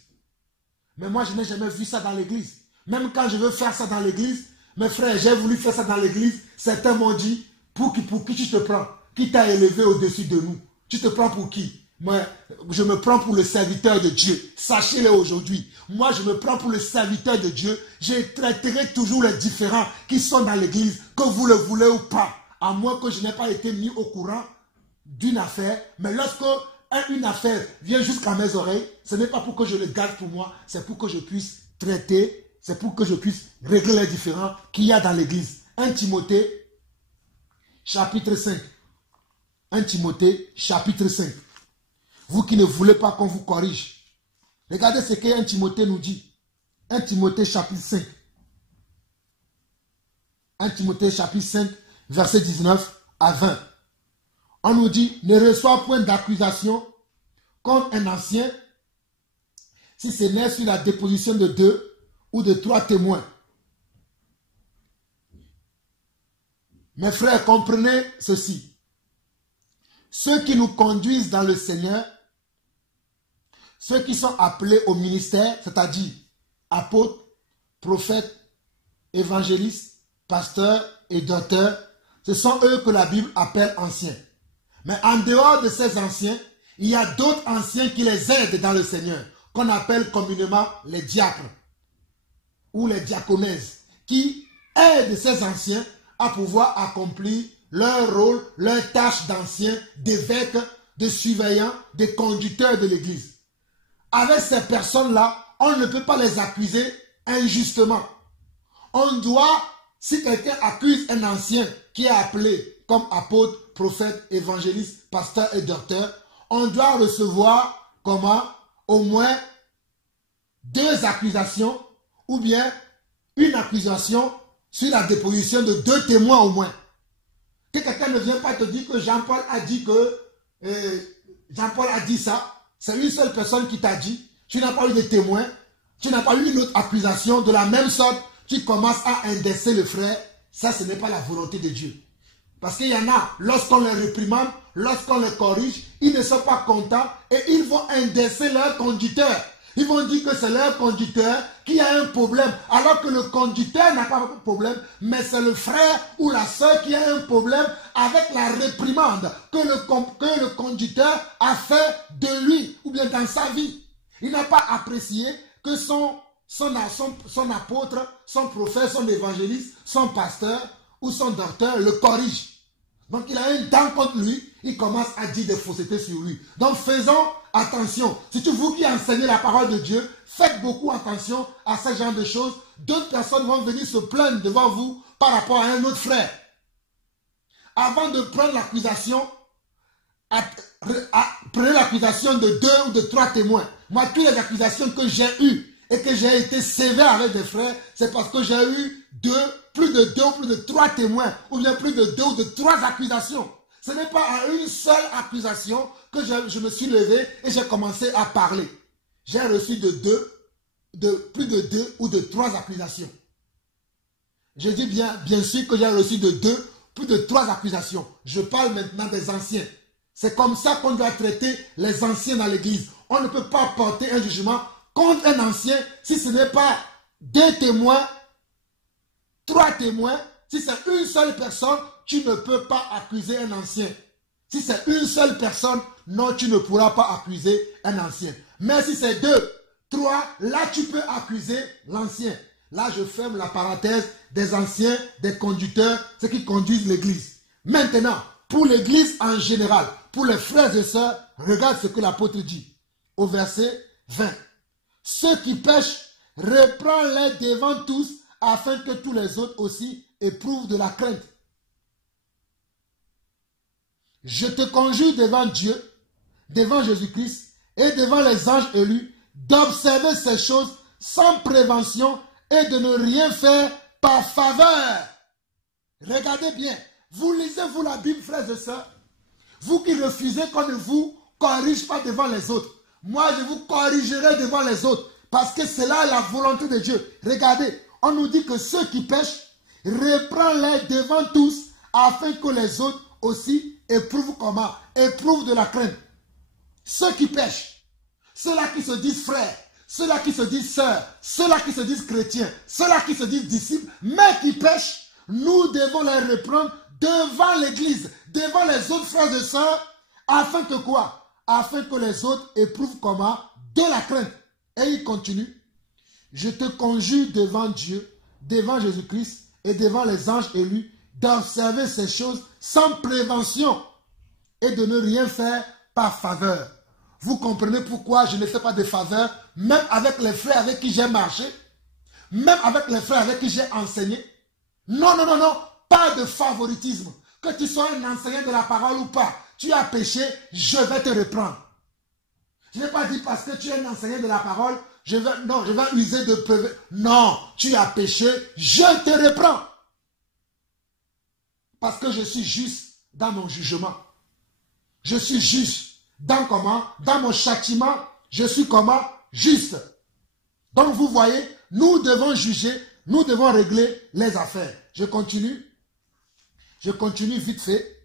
Mais moi, je n'ai jamais vu ça dans l'église. Même quand je veux faire ça dans l'église, mes frères, j'ai voulu faire ça dans l'église. Certains m'ont dit, pour qui tu te prends? Qui t'a élevé au-dessus de nous? Tu te prends pour qui? Moi, je me prends pour le serviteur de Dieu. Sachez-le aujourd'hui. Moi, je me prends pour le serviteur de Dieu. Je traiterai toujours les différents qui sont dans l'église, que vous le voulez ou pas. À moins que je n'ai pas été mis au courant d'une affaire. Mais lorsque une affaire vient jusqu'à mes oreilles, ce n'est pas pour que je le garde pour moi, c'est pour que je puisse traiter, c'est pour que je puisse régler les différends qu'il y a dans l'église. 1 Timothée, chapitre 5. 1 Timothée, chapitre 5. Vous qui ne voulez pas qu'on vous corrige. Regardez ce que 1 Timothée nous dit. 1 Timothée, chapitre 5. 1 Timothée, chapitre 5, verset 19 à 20. On nous dit, ne reçois point d'accusation contre un ancien si ce n'est sur la déposition de 2 ou de 3 témoins. Mes frères, comprenez ceci. Ceux qui nous conduisent dans le Seigneur, ceux qui sont appelés au ministère, c'est-à-dire apôtres, prophètes, évangélistes, pasteurs et docteurs, ce sont eux que la Bible appelle anciens. Mais en dehors de ces anciens, il y a d'autres anciens qui les aident dans le Seigneur, qu'on appelle communément les diacres ou les diaconesses, qui aident ces anciens à pouvoir accomplir leur rôle, leur tâche d'anciens, d'évêques, de surveillants, de conducteurs de l'Église. Avec ces personnes-là, on ne peut pas les accuser injustement. On doit, si quelqu'un accuse un ancien qui est appelé comme apôtre, prophète, évangéliste, pasteur et docteur, on doit recevoir comment? Au moins 2 accusations ou bien une accusation sur la déposition de 2 témoins au moins. Que quelqu'un ne vienne pas te dire que Jean-Paul a dit Jean-Paul a dit ça. C'est une seule personne qui t'a dit. Tu n'as pas eu de témoin. Tu n'as pas eu une autre accusation de la même sorte. Tu commences à indexer le frère. Ça, ce n'est pas la volonté de Dieu. Parce qu'il y en a, lorsqu'on les réprimande, lorsqu'on les corrige, ils ne sont pas contents et ils vont indexer leur conducteur. Ils vont dire que c'est leur conducteur qui a un problème, alors que le conducteur n'a pas de problème, mais c'est le frère ou la sœur qui a un problème avec la réprimande que le conducteur a fait de lui ou bien dans sa vie. Il n'a pas apprécié que son apôtre, son prophète, son évangéliste, son pasteur ou son docteur le corrige. Donc il a un dent contre lui, il commence à dire des faussetés sur lui. Donc faisons attention. C'est vous qui enseignez la parole de Dieu, faites beaucoup attention à ce genre de choses. D'autres personnes vont venir se plaindre devant vous par rapport à un autre frère. Avant de prendre l'accusation, prenez l'accusation de 2 ou de 3 témoins. Moi, toutes les accusations que j'ai eues et que j'ai été sévère avec des frères, c'est parce que j'ai eu plus de 2 ou plus de 3 témoins, ou bien plus de 2 ou de 3 accusations. Ce n'est pas à une seule accusation que je me suis levé et j'ai commencé à parler. J'ai reçu plus de 2 ou de 3 accusations. Je dis bien sûr que j'ai reçu plus de 3 accusations. Je parle maintenant des anciens. C'est comme ça qu'on doit traiter les anciens dans l'église. On ne peut pas porter un jugement contre un ancien si ce n'est pas 2 témoins, 3 témoins. Si c'est une seule personne, tu ne peux pas accuser un ancien. Si c'est une seule personne, non, tu ne pourras pas accuser un ancien. Mais si c'est 2, 3, là tu peux accuser l'ancien. Là je ferme la parenthèse des anciens, des conducteurs, ceux qui conduisent l'église. Maintenant, pour l'église en général, pour les frères et sœurs, regarde ce que l'apôtre dit au verset 20. Ceux qui pêchent, reprends-les devant tous, afin que tous les autres aussi éprouvent de la crainte. Je te conjure devant Dieu, devant Jésus-Christ et devant les anges élus, d'observer ces choses sans prévention et de ne rien faire par faveur. Regardez bien, vous lisez vous la Bible, frères et sœurs, vous qui refusez qu'on ne vous corrige pas devant les autres. Moi, je vous corrigerai devant les autres, parce que c'est là la volonté de Dieu. Regardez, on nous dit que ceux qui pêchent, reprends-les devant tous, afin que les autres aussi éprouvent comment? Éprouvent de la crainte. Ceux qui pêchent, ceux-là qui se disent frères, ceux-là qui se disent sœurs, ceux-là qui se disent chrétiens, ceux-là qui se disent disciples, mais qui pêchent, nous devons les reprendre devant l'église, devant les autres frères et sœurs, afin que quoi? Afin que les autres éprouvent comment? De la crainte. Et il continue. Je te conjure devant Dieu, devant Jésus-Christ et devant les anges élus, d'observer ces choses sans prévention et de ne rien faire par faveur. Vous comprenez pourquoi je ne fais pas de faveur, même avec les frères avec qui j'ai marché, même avec les frères avec qui j'ai enseigné. Non, non, non, non, pas de favoritisme. Que tu sois un enseignant de la parole ou pas, tu as péché, je vais te reprendre. Je n'ai pas dit parce que tu es un enseignant de la parole, je vais user de preuves. Non, tu as péché, je te reprends. Parce que je suis juste dans mon jugement. Je suis juste dans comment? Dans mon châtiment, je suis comment? Juste. Donc vous voyez, nous devons juger, nous devons régler les affaires. Je continue vite fait.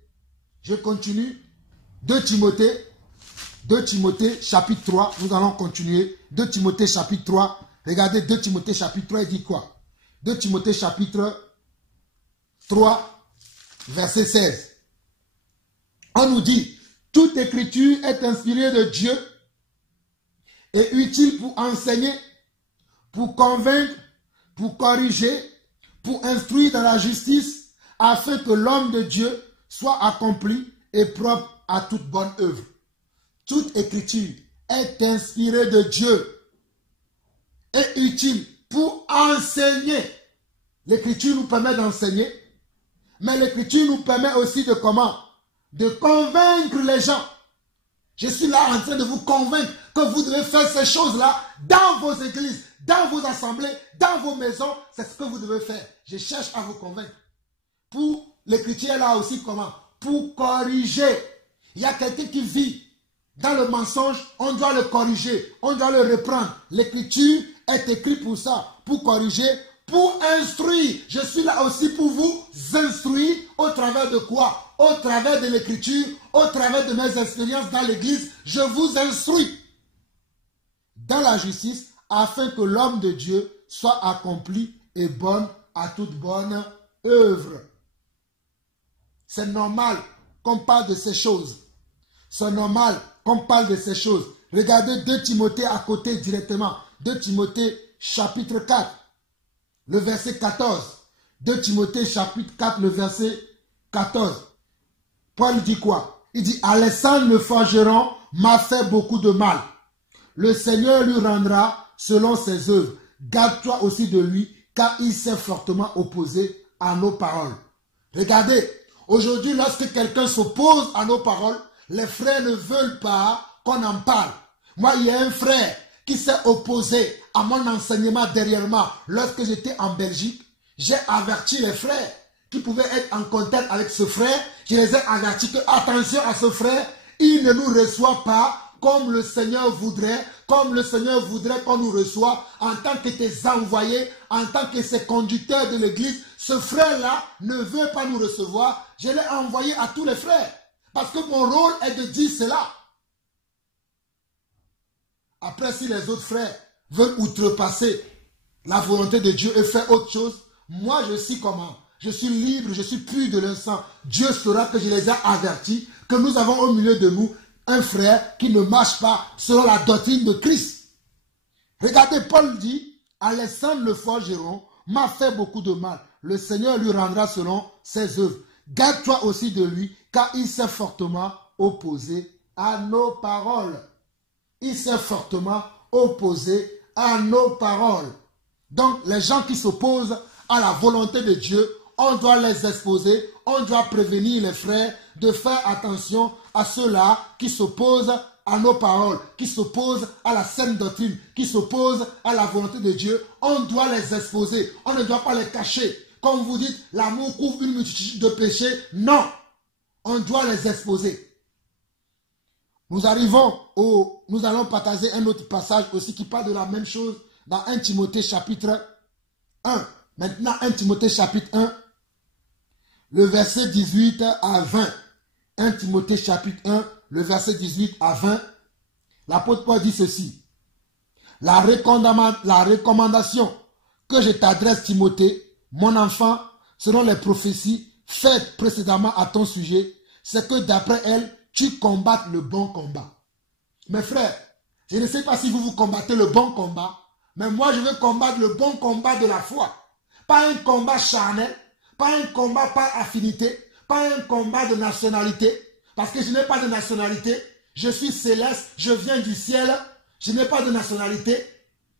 Je continue. 2 Timothée chapitre 3, nous allons continuer. 2 Timothée chapitre 3, regardez 2 Timothée chapitre 3, il dit quoi? 2 Timothée chapitre 3, verset 16. On nous dit, toute écriture est inspirée de Dieu et utile pour enseigner, pour convaincre, pour corriger, pour instruire dans la justice, afin que l'homme de Dieu soit accompli et propre à toute bonne œuvre. Toute écriture est inspirée de Dieu et utile pour enseigner. L'écriture nous permet d'enseigner, mais l'écriture nous permet aussi de comment? De convaincre les gens. Je suis là en train de vous convaincre que vous devez faire ces choses-là dans vos églises, dans vos assemblées, dans vos maisons. C'est ce que vous devez faire. Je cherche à vous convaincre. Pour l'écriture est là aussi comment? Pour corriger. Il y a quelqu'un qui vit dans le mensonge, on doit le corriger, on doit le reprendre. L'écriture est écrite pour ça, pour corriger, pour instruire. Je suis là aussi pour vous instruire au travers de quoi? Au travers de l'écriture, au travers de mes expériences dans l'église, je vous instruis dans la justice afin que l'homme de Dieu soit accompli et bonne à toute bonne œuvre. C'est normal qu'on parle de ces choses. C'est normal qu'on parle de ces choses. Regardez 2 Timothée à côté directement. 2 Timothée chapitre 4, le verset 14. 2 Timothée chapitre 4, le verset 14. Paul dit quoi? Il dit, Alexandre le forgeron m'a fait beaucoup de mal. Le Seigneur lui rendra selon ses œuvres. Garde-toi aussi de lui, car il s'est fortement opposé à nos paroles. Regardez, aujourd'hui, lorsque quelqu'un s'oppose à nos paroles, les frères ne veulent pas qu'on en parle. Moi, il y a un frère qui s'est opposé à mon enseignement derrière moi. Lorsque j'étais en Belgique, j'ai averti les frères qui pouvaient être en contact avec ce frère, je les ai avertis que attention à ce frère, il ne nous reçoit pas comme le Seigneur voudrait, qu'on nous reçoive en tant que tes envoyés, en tant que ses conducteurs de l'église. Ce frère-là ne veut pas nous recevoir. Je l'ai envoyé à tous les frères. Parce que mon rôle est de dire cela. Après, si les autres frères veulent outrepasser la volonté de Dieu et faire autre chose, moi je suis comment? Je suis libre, je suis pur de leur sang. Dieu saura que je les ai avertis, que nous avons au milieu de nous un frère qui ne marche pas selon la doctrine de Christ. Regardez, Paul dit, Alexandre le forgeron m'a fait beaucoup de mal. Le Seigneur lui rendra selon ses œuvres. Garde-toi aussi de lui, car il s'est fortement opposé à nos paroles. Il s'est fortement opposé à nos paroles. Donc, les gens qui s'opposent à la volonté de Dieu, on doit les exposer, on doit prévenir les frères de faire attention à ceux-là qui s'opposent à nos paroles, qui s'opposent à la saine doctrine, qui s'opposent à la volonté de Dieu. On doit les exposer, on ne doit pas les cacher. Comme vous dites, l'amour couvre une multitude de péchés. Non, on doit les exposer. Nous allons partager un autre passage aussi qui parle de la même chose dans 1 Timothée chapitre 1. Maintenant, 1 Timothée chapitre 1, le verset 18 à 20. 1 Timothée chapitre 1, le verset 18 à 20. L'apôtre Paul dit ceci. La recommandation que je t'adresse, Timothée, mon enfant, selon les prophéties faites précédemment à ton sujet, c'est que d'après elles, tu combattes le bon combat. Mes frères, je ne sais pas si vous combattez le bon combat, mais moi je veux combattre le bon combat de la foi. Pas un combat charnel, pas un combat par affinité, pas un combat de nationalité, parce que je n'ai pas de nationalité, je suis céleste, je viens du ciel, je n'ai pas de nationalité,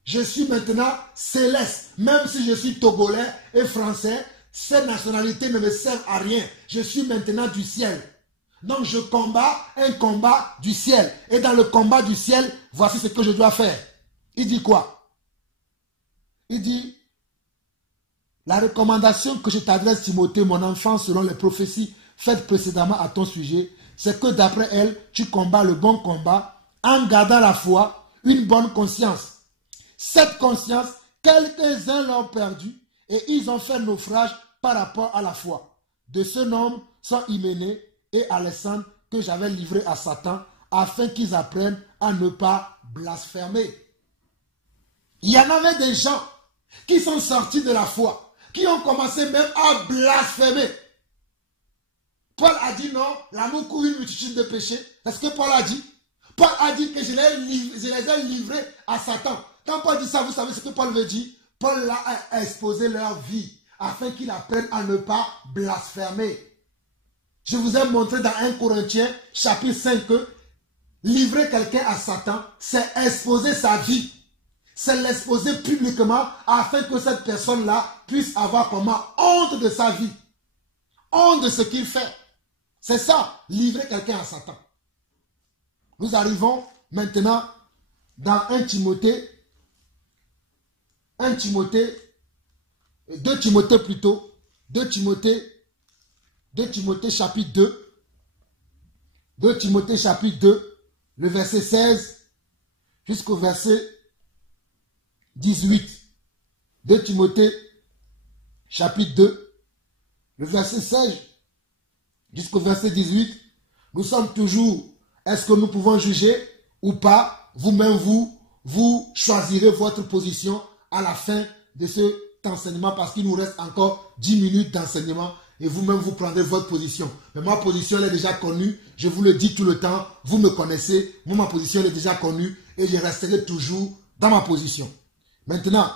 je suis maintenant céleste, même si je suis togolais et français, ces nationalités ne me servent à rien, je suis maintenant du ciel. Donc je combats un combat du ciel, et dans le combat du ciel, voici ce que je dois faire. Il dit quoi? Il dit, la recommandation que je t'adresse, Timothée, mon enfant, selon les prophéties faites précédemment à ton sujet, c'est que d'après elles, tu combats le bon combat en gardant la foi, une bonne conscience. Cette conscience, quelques-uns l'ont perdue et ils ont fait naufrage par rapport à la foi. De ce nombre sont Hyménée et Alexandre que j'avais livrés à Satan afin qu'ils apprennent à ne pas blasphémer. Il y en avait des gens qui sont sortis de la foi, qui ont commencé même à blasphémer. Paul a dit non, l'amour couvre une multitude de péchés. C'est ce que Paul a dit. Paul a dit que je les ai livrés à Satan. Quand Paul dit ça, vous savez ce que Paul veut dire? Paul a exposé leur vie afin qu'ils apprennent à ne pas blasphémer. Je vous ai montré dans 1 Corinthiens chapitre 5 que livrer quelqu'un à Satan, c'est exposer sa vie. C'est l'exposer publiquement afin que cette personne-là puisse avoir comment honte de sa vie. Honte de ce qu'il fait. C'est ça, livrer quelqu'un à Satan. Nous arrivons maintenant dans 2 Timothée chapitre 2. 2 Timothée chapitre 2, le verset 16 jusqu'au verset 18. 2 Timothée chapitre 2, le verset 16 jusqu'au verset 18. Nous sommes toujours, est-ce que nous pouvons juger ou pas? Vous-même, vous choisirez votre position à la fin de cet enseignement parce qu'il nous reste encore 10 minutes d'enseignement et vous-même vous prendrez votre position. Mais ma position elle est déjà connue, je vous le dis tout le temps, vous me connaissez, moi ma position elle est déjà connue et je resterai toujours dans ma position. Maintenant,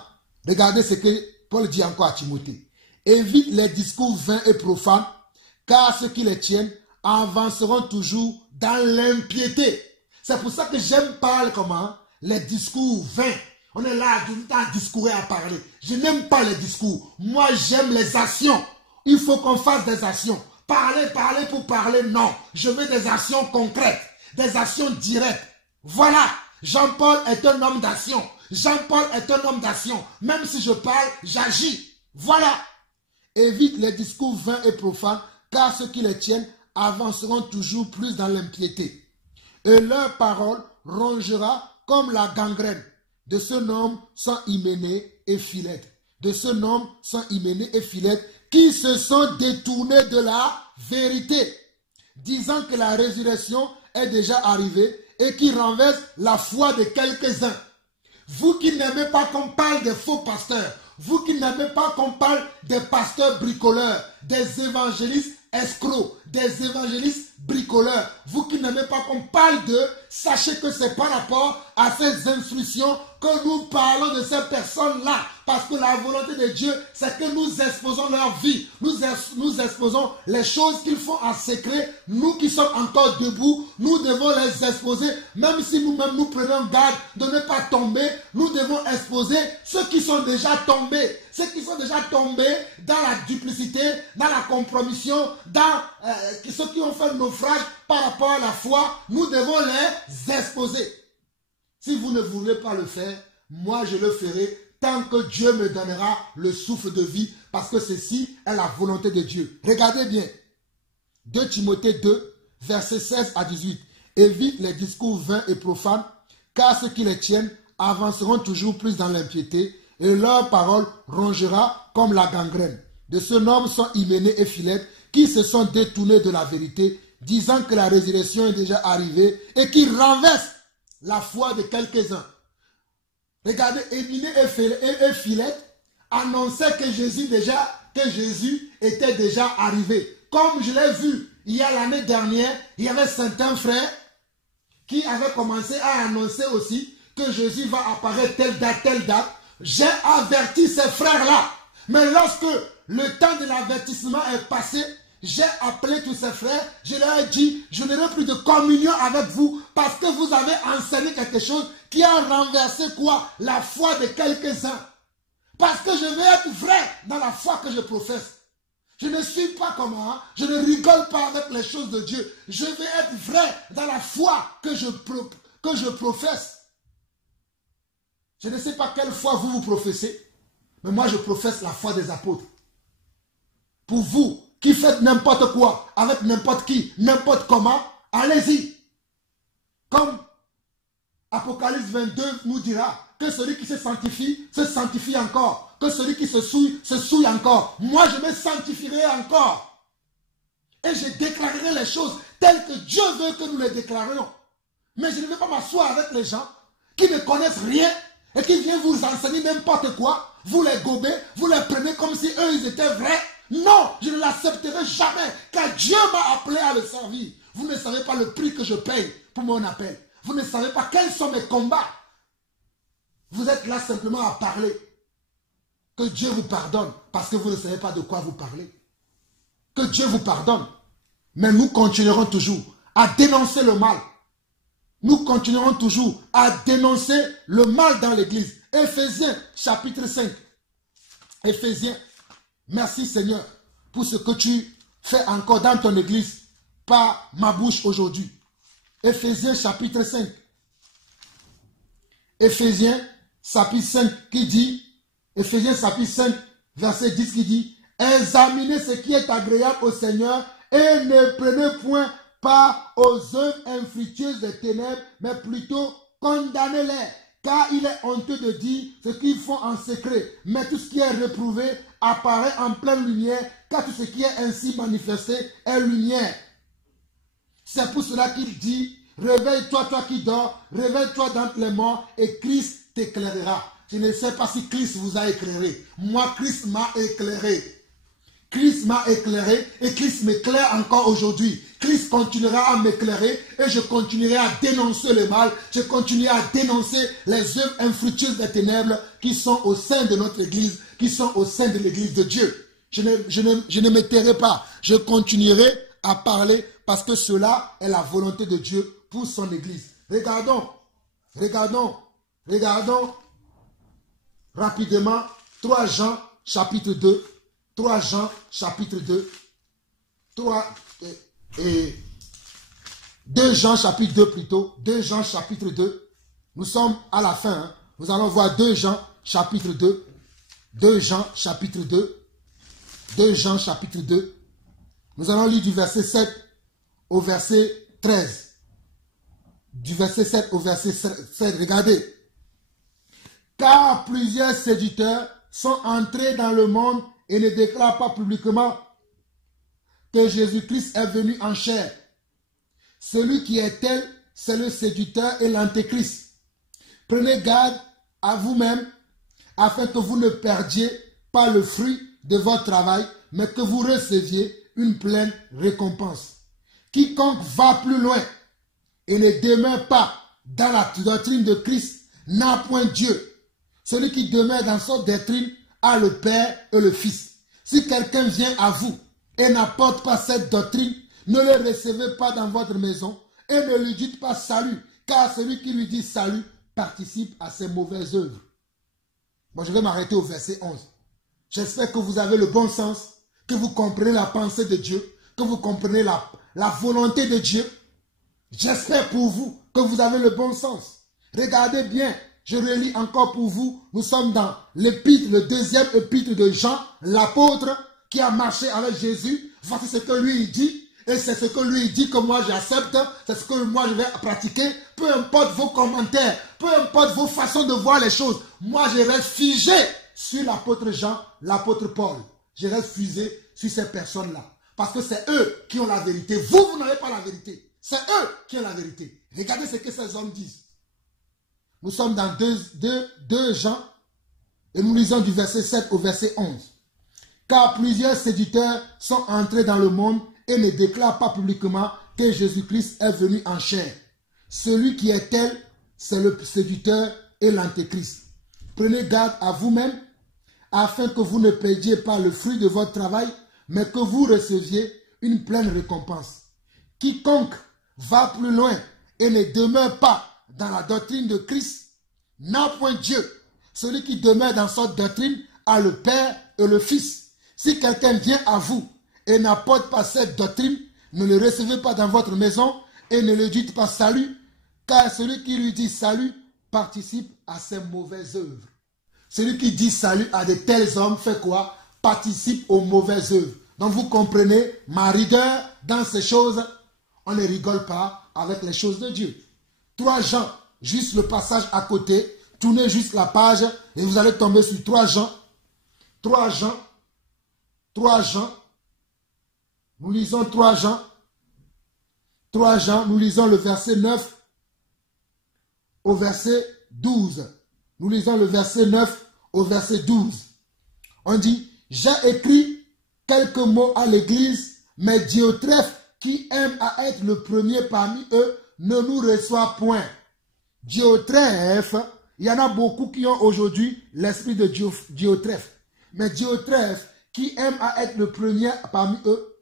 regardez ce que Paul dit encore à Timothée. Évite les discours vains et profanes, car ceux qui les tiennent avanceront toujours dans l'impiété. C'est pour ça que j'aime parler comment? Les discours vains. On est là tout le temps à discourir, à parler. Je n'aime pas les discours. Moi, j'aime les actions. Il faut qu'on fasse des actions. Parler pour parler, non. Je veux des actions concrètes, des actions directes. Voilà. Jean-Paul est un homme d'action. Jean-Paul est un homme d'action. Même si je parle, j'agis. Voilà. évite les discours vains et profanes, car ceux qui les tiennent avanceront toujours plus dans l'impiété. Et leur parole rongera comme la gangrène. De ce nombre sont Hyménée et Philette. De ce nombre sont Hyménée et Philette qui se sont détournés de la vérité, disant que la résurrection est déjà arrivée et qui renverse la foi de quelques-uns. Vous qui n'aimez pas qu'on parle des faux pasteurs, vous qui n'aimez pas qu'on parle des pasteurs bricoleurs, des évangélistes escrocs, des évangélistes bricoleurs, vous qui n'aimez pas qu'on parle d'eux, sachez que c'est par rapport à ces instructions que nous parlons de ces personnes-là. Parce que la volonté de Dieu, c'est que nous exposons leur vie. Nous exposons les choses qu'ils font en secret. Nous qui sommes encore debout, nous devons les exposer. Même si nous-mêmes nous prenons garde de ne pas tomber, nous devons exposer ceux qui sont déjà tombés. Ceux qui sont déjà tombés dans la duplicité, dans la compromission, dans ceux qui ont fait le naufrage par rapport à la foi, nous devons les exposer. Si vous ne voulez pas le faire, moi je le ferai tant que Dieu me donnera le souffle de vie, parce que ceci est la volonté de Dieu. Regardez bien, 2 Timothée 2, versets 16 à 18. Évite les discours vains et profanes, car ceux qui les tiennent avanceront toujours plus dans l'impiété, et leur parole rongera comme la gangrène. De ce nombre sont Hyménée et Philette, qui se sont détournés de la vérité, disant que la résurrection est déjà arrivée, et qui renversent la foi de quelques-uns. Regardez, Hyménée et Philette annonçaient que Jésus était déjà arrivé. Comme je l'ai vu il y a l'année dernière, il y avait certains frères qui avaient commencé à annoncer aussi que Jésus va apparaître telle date. J'ai averti ces frères-là. Mais lorsque le temps de l'avertissement est passé, j'ai appelé tous ces frères, je leur ai dit, je n'aurai plus de communion avec vous parce que vous avez enseigné quelque chose qui a renversé quoi? La foi de quelques-uns. Parce que je veux être vrai dans la foi que je professe. Je ne suis pas comme moi, je ne rigole pas avec les choses de Dieu. Je veux être vrai dans la foi que je professe. Je ne sais pas quelle foi vous professez, mais moi je professe la foi des apôtres. Pour vous, qui faites n'importe quoi, avec n'importe qui, n'importe comment, allez-y. Comme Apocalypse 22 nous dira que celui qui se sanctifie encore. Que celui qui se souille encore. Moi, je me sanctifierai encore. Et je déclarerai les choses telles que Dieu veut que nous les déclarions. Mais je ne vais pas m'asseoir avec les gens qui ne connaissent rien et qui viennent vous enseigner n'importe quoi. Vous les gobez, vous les prenez comme si eux, ils étaient vrais. Non, je ne l'accepterai jamais, car Dieu m'a appelé à le servir. Vous ne savez pas le prix que je paye pour mon appel. Vous ne savez pas quels sont mes combats. Vous êtes là simplement à parler. Que Dieu vous pardonne, parce que vous ne savez pas de quoi vous parlez. Que Dieu vous pardonne. Mais nous continuerons toujours à dénoncer le mal. Nous continuerons toujours à dénoncer le mal dans l'église. Éphésiens, chapitre 5. Éphésiens. Merci Seigneur pour ce que tu fais encore dans ton église par ma bouche aujourd'hui. Éphésiens chapitre 5. Éphésiens chapitre 5 qui dit, Éphésiens chapitre 5 verset 10 qui dit, examinez ce qui est agréable au Seigneur et ne prenez point part aux œuvres infructueuses des ténèbres, mais plutôt condamnez-les. Car il est honteux de dire ce qu'ils font en secret, mais tout ce qui est réprouvé apparaît en pleine lumière, car tout ce qui est ainsi manifesté est lumière. C'est pour cela qu'il dit, réveille-toi, toi qui dors, réveille-toi d'entre les morts, et Christ t'éclairera. Je ne sais pas si Christ vous a éclairé. Moi, Christ m'a éclairé. Christ m'a éclairé et Christ m'éclaire encore aujourd'hui. Christ continuera à m'éclairer et je continuerai à dénoncer le mal. Je continuerai à dénoncer les œuvres infructueuses des ténèbres qui sont au sein de notre église, qui sont au sein de l'église de Dieu. Je ne me tairai pas. Je continuerai à parler parce que cela est la volonté de Dieu pour son église. Regardons rapidement 3 Jean chapitre 2. 3 Jean chapitre 2, 2 Jean chapitre 2 plutôt, 2 Jean chapitre 2, nous sommes à la fin, hein. Nous allons voir 2 Jean chapitre 2, 2 Jean chapitre 2, 2 Jean chapitre 2. Nous allons lire du verset 7 au verset 13. Du verset 7 au verset 7, regardez. Car plusieurs séducteurs sont entrés dans le monde et ne déclarent pas publiquement que Jésus-Christ est venu en chair. Celui qui est tel, c'est le séducteur et l'antéchrist. Prenez garde à vous-même afin que vous ne perdiez pas le fruit de votre travail, mais que vous receviez une pleine récompense. Quiconque va plus loin et ne demeure pas dans la doctrine de Christ n'a point Dieu. Celui qui demeure dans cette doctrine a le Père et le Fils. Si quelqu'un vient à vous et n'apporte pas cette doctrine, ne le recevez pas dans votre maison et ne lui dites pas salut, car celui qui lui dit salut participe à ses mauvaises œuvres. Bon, je vais m'arrêter au verset 11. J'espère que vous avez le bon sens, que vous comprenez la pensée de Dieu, que vous comprenez la volonté de Dieu. J'espère pour vous que vous avez le bon sens. Regardez bien, je relis encore pour vous. Nous sommes dans l'épître, le deuxième épître de Jean, l'apôtre qui a marché avec Jésus. Voici ce que lui il dit. Et c'est ce que lui il dit que moi j'accepte. C'est ce que moi je vais pratiquer. Peu importe vos commentaires, peu importe vos façons de voir les choses. Moi je reste figé sur l'apôtre Jean, l'apôtre Paul. Je reste figé sur ces personnes-là. Parce que c'est eux qui ont la vérité. Vous n'avez pas la vérité. C'est eux qui ont la vérité. Regardez ce que ces hommes disent. Nous sommes dans 2 Jean et nous lisons du verset 7 au verset 11. Car plusieurs séducteurs sont entrés dans le monde et ne déclarent pas publiquement que Jésus-Christ est venu en chair. Celui qui est tel, c'est le séducteur et l'antéchrist. Prenez garde à vous-même afin que vous ne perdiez pas le fruit de votre travail, mais que vous receviez une pleine récompense. Quiconque va plus loin et ne demeure pas dans la doctrine de Christ n'a point Dieu. Celui qui demeure dans cette doctrine a le Père et le Fils. Si quelqu'un vient à vous et n'apporte pas cette doctrine, ne le recevez pas dans votre maison et ne le dites pas salut, car celui qui lui dit salut participe à ses mauvaises œuvres. Celui qui dit salut à de tels hommes fait quoi? Participe aux mauvaises œuvres. Donc vous comprenez, ma rigueur dans ces choses, on ne rigole pas avec les choses de Dieu. 3 Jean, juste le passage à côté, tournez juste la page et vous allez tomber sur 3 Jean. 3 Jean, 3 Jean, nous lisons 3 Jean. 3 Jean, nous lisons le verset 9 au verset 12. Nous lisons le verset 9 au verset 12. On dit, j'ai écrit quelques mots à l'église, mais Diotrephe, qui aime à être le premier parmi eux, ne nous reçoit point. Diotrephe, il y en a beaucoup qui ont aujourd'hui l'esprit de Diotrephe. Mais Diotrephe, qui aime à être le premier parmi eux,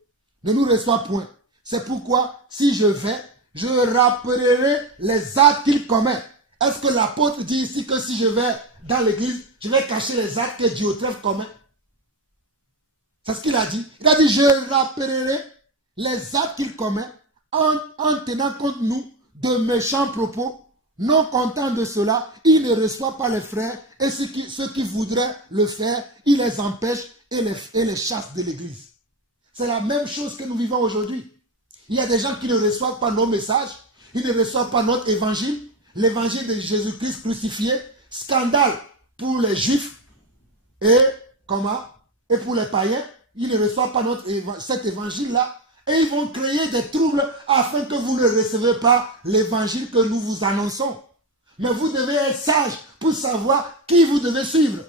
ne nous reçoit point. C'est pourquoi, si je vais, je rappellerai les actes qu'il commet. Est-ce que l'apôtre dit ici que si je vais dans l'église, je vais cacher les actes que Diotrephe commet? C'est ce qu'il a dit. Il a dit, je rappellerai les actes qu'il commet en tenant compte nous de méchants propos. Non content de cela, il ne reçoit pas les frères et ceux qui voudraient le faire, il les empêche et les chasse de l'église. C'est la même chose que nous vivons aujourd'hui. Il y a des gens qui ne reçoivent pas nos messages, ils ne reçoivent pas notre évangile, l'évangile de Jésus-Christ crucifié, scandale pour les juifs et pour les païens, ils ne reçoivent pas cet évangile-là et ils vont créer des troubles afin que vous ne recevez pas l'évangile que nous vous annonçons. Mais vous devez être sage pour savoir qui vous devez suivre.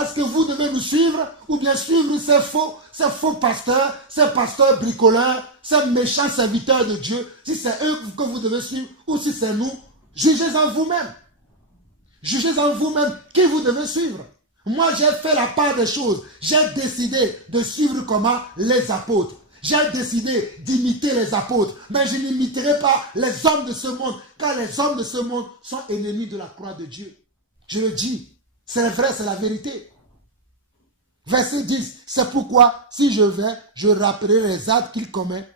Est-ce que vous devez nous suivre ou bien suivre ces faux pasteurs, ces pasteurs bricoleurs, ces méchants serviteurs de Dieu? Si c'est eux que vous devez suivre ou si c'est nous, jugez en vous-même. Jugez en vous-même qui vous devez suivre. Moi, j'ai fait la part des choses. J'ai décidé de suivre comment les apôtres. J'ai décidé d'imiter les apôtres. Mais je n'imiterai pas les hommes de ce monde. Car les hommes de ce monde sont ennemis de la croix de Dieu. Je le dis. C'est vrai, c'est la vérité. Verset 10. C'est pourquoi, si je vais, je rappellerai les actes qu'il commet,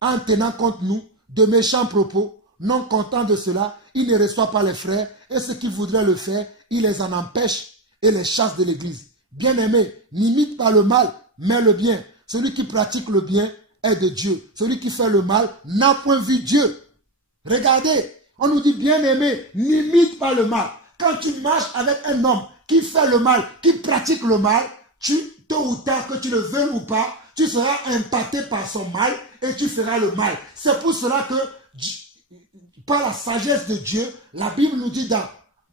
en tenant compte nous de méchants propos. Non content de cela, il ne reçoit pas les frères, et ceux qui voudraient le faire, il les en empêche et les chasse de l'église. Bien-aimé, n'imite pas le mal, mais le bien. Celui qui pratique le bien est de Dieu. Celui qui fait le mal n'a point vu Dieu. Regardez, on nous dit bien-aimé, n'imite pas le mal. Quand tu marches avec un homme qui fait le mal, qui pratique le mal, tôt ou tard, que tu le veuilles ou pas, tu seras impacté par son mal et tu feras le mal. C'est pour cela que, par la sagesse de Dieu, la Bible nous dit dans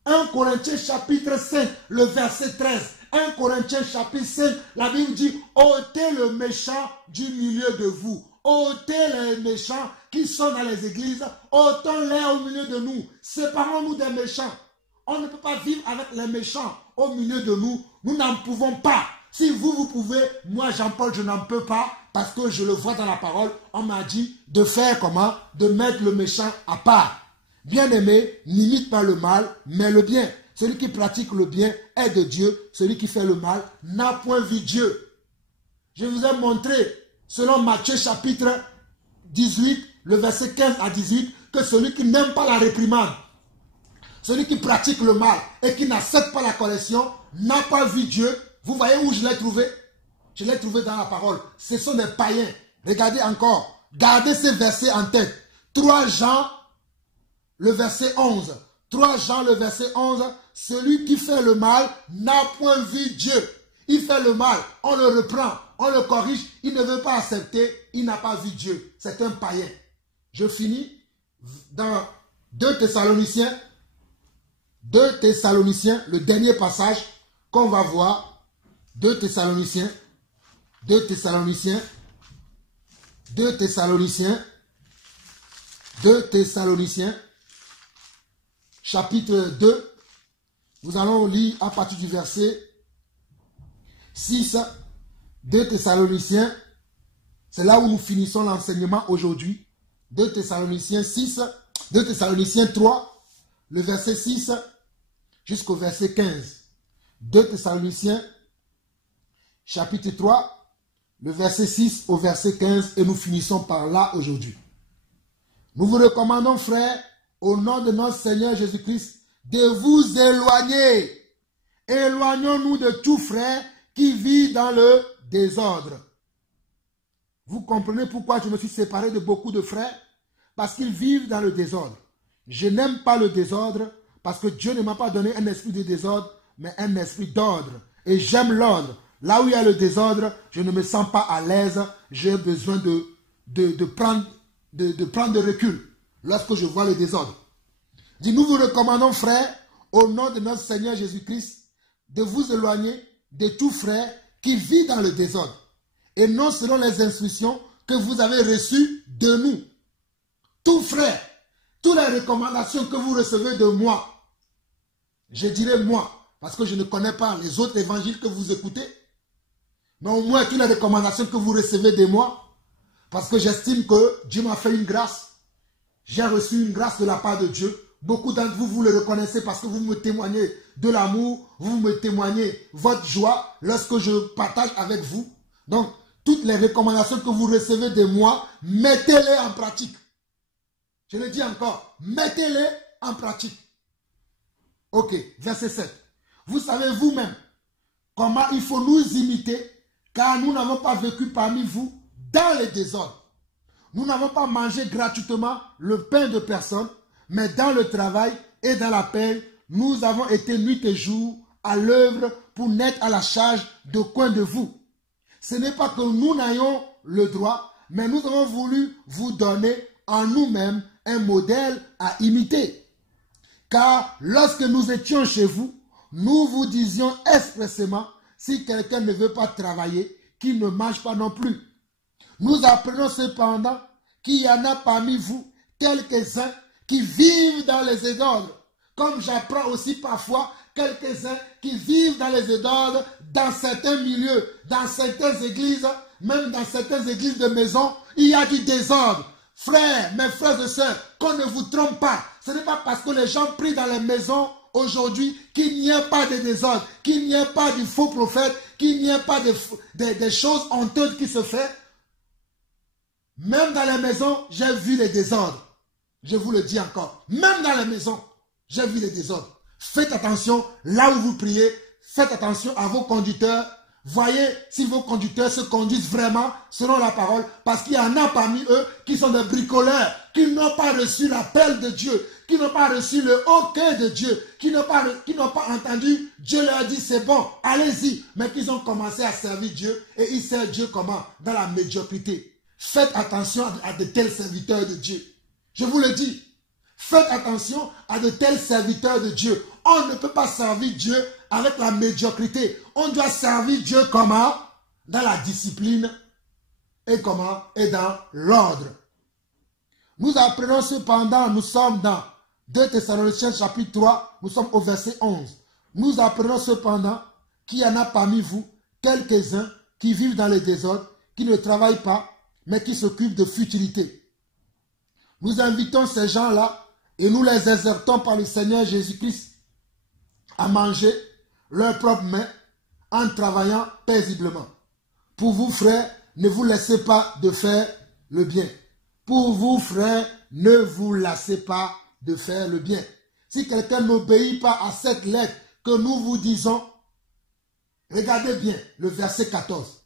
1 Corinthiens chapitre 5, le verset 13, 1 Corinthiens chapitre 5, la Bible dit, ôtez le méchant du milieu de vous. Ôtez les méchants qui sont dans les églises, ôtons-les au milieu de nous. Séparons-nous des méchants. On ne peut pas vivre avec les méchants au milieu de nous. Nous n'en pouvons pas. Si vous pouvez, moi Jean-Paul, je n'en peux pas parce que je le vois dans la parole. On m'a dit de faire comment? De mettre le méchant à part. Bien-aimé, n'imite pas le mal, mais le bien. Celui qui pratique le bien est de Dieu. Celui qui fait le mal n'a point vu Dieu. Je vous ai montré, selon Matthieu chapitre 18, le verset 15 à 18, que celui qui n'aime pas la réprimande, celui qui pratique le mal et qui n'accepte pas la correction, n'a pas vu Dieu. Vous voyez où je l'ai trouvé? Je l'ai trouvé dans la parole. Ce sont des païens. Regardez encore. Gardez ces versets en tête. 3 Jean, le verset 11. 3 Jean, le verset 11. Celui qui fait le mal n'a point vu Dieu. Il fait le mal. On le reprend. On le corrige. Il ne veut pas accepter. Il n'a pas vu Dieu. C'est un païen. Je finis dans 2 Thessaloniciens. 2 Thessaloniciens, le dernier passage qu'on va voir. 2 Thessaloniciens, 2 Thessaloniciens, 2 Thessaloniciens, 2 Thessaloniciens, chapitre 2. Nous allons lire à partir du verset 6. 2 Thessaloniciens, c'est là où nous finissons l'enseignement aujourd'hui. 2 Thessaloniciens 6, 2 Thessaloniciens 3, le verset 6 jusqu'au verset 15. 2 Thessaloniciens chapitre 3, le verset 6 au verset 15, et nous finissons par là aujourd'hui. Nous vous recommandons, frères, au nom de notre Seigneur Jésus-Christ, de vous éloigner. Éloignons-nous de tout frère qui vit dans le désordre. Vous comprenez pourquoi je me suis séparé de beaucoup de frères? Parce qu'ils vivent dans le désordre. Je n'aime pas le désordre parce que Dieu ne m'a pas donné un esprit de désordre, mais un esprit d'ordre. Et j'aime l'ordre. Là où il y a le désordre, je ne me sens pas à l'aise. J'ai besoin de prendre de recul lorsque je vois le désordre. Dit, nous vous recommandons, frères, au nom de notre Seigneur Jésus-Christ, de vous éloigner de tout frère qui vit dans le désordre, et non selon les instructions que vous avez reçues de nous. Tout frère, toutes les recommandations que vous recevez de moi, je dirais moi, parce que je ne connais pas les autres évangiles que vous écoutez, mais au moins toutes les recommandations que vous recevez de moi, parce que j'estime que Dieu m'a fait une grâce. J'ai reçu une grâce de la part de Dieu. Beaucoup d'entre vous, vous le reconnaissez parce que vous me témoignez de l'amour, vous me témoignez votre joie lorsque je partage avec vous. Donc, toutes les recommandations que vous recevez de moi, mettez-les en pratique. Je le dis encore, mettez-les en pratique. Ok, verset 7. Vous savez vous-même comment il faut nous imiter, car nous n'avons pas vécu parmi vous dans les désordres. Nous n'avons pas mangé gratuitement le pain de personne, mais dans le travail et dans la peine, nous avons été nuit et jour à l'œuvre pour n'être à la charge d'aucun de vous. Ce n'est pas que nous n'ayons le droit, mais nous avons voulu vous donner en nous-mêmes un modèle à imiter. Car lorsque nous étions chez vous, nous vous disions expressément, si quelqu'un ne veut pas travailler, qu'il ne mange pas non plus. Nous apprenons cependant qu'il y en a parmi vous quelques-uns qui vivent dans les désordres, comme j'apprends aussi parfois quelques-uns qui vivent dans les désordres dans certains milieux, dans certaines églises, même dans certaines églises de maison, il y a du désordre. Frères, mes frères et sœurs, qu'on ne vous trompe pas. Ce n'est pas parce que les gens prient dans les maisons aujourd'hui qu'il n'y a pas de désordre, qu'il n'y a pas de faux prophètes, qu'il n'y a pas des choses honteuses qui se font. Même dans les maisons, j'ai vu les désordres. Je vous le dis encore. Même dans les maisons, j'ai vu les désordres. Faites attention là où vous priez. Faites attention à vos conducteurs. Voyez si vos conducteurs se conduisent vraiment selon la parole, parce qu'il y en a parmi eux qui sont des bricoleurs, qui n'ont pas reçu l'appel de Dieu, qui n'ont pas reçu le OK de Dieu, qui n'ont pas entendu Dieu leur dit c'est bon, allez-y, mais qu'ils ont commencé à servir Dieu et ils servent Dieu comment? Dans la médiocrité. Faites attention à de tels serviteurs de Dieu. Je vous le dis, faites attention à de tels serviteurs de Dieu. On ne peut pas servir Dieu avec la médiocrité. On doit servir Dieu comment? Dans la discipline et comment? Et dans l'ordre. Nous apprenons cependant, nous sommes dans 2 Thessaloniciens chapitre 3, nous sommes au verset 11. Nous apprenons cependant qu'il y en a parmi vous quelques-uns qui vivent dans le désordre, qui ne travaillent pas, mais qui s'occupent de futilité. Nous invitons ces gens-là et nous les exhortons par le Seigneur Jésus-Christ à manger leurs propres mains en travaillant paisiblement. Pour vous, frères, ne vous laissez pas de faire le bien. Pour vous, frères, ne vous lassez pas de faire le bien. Si quelqu'un n'obéit pas à cette lettre que nous vous disons, regardez bien le verset 14.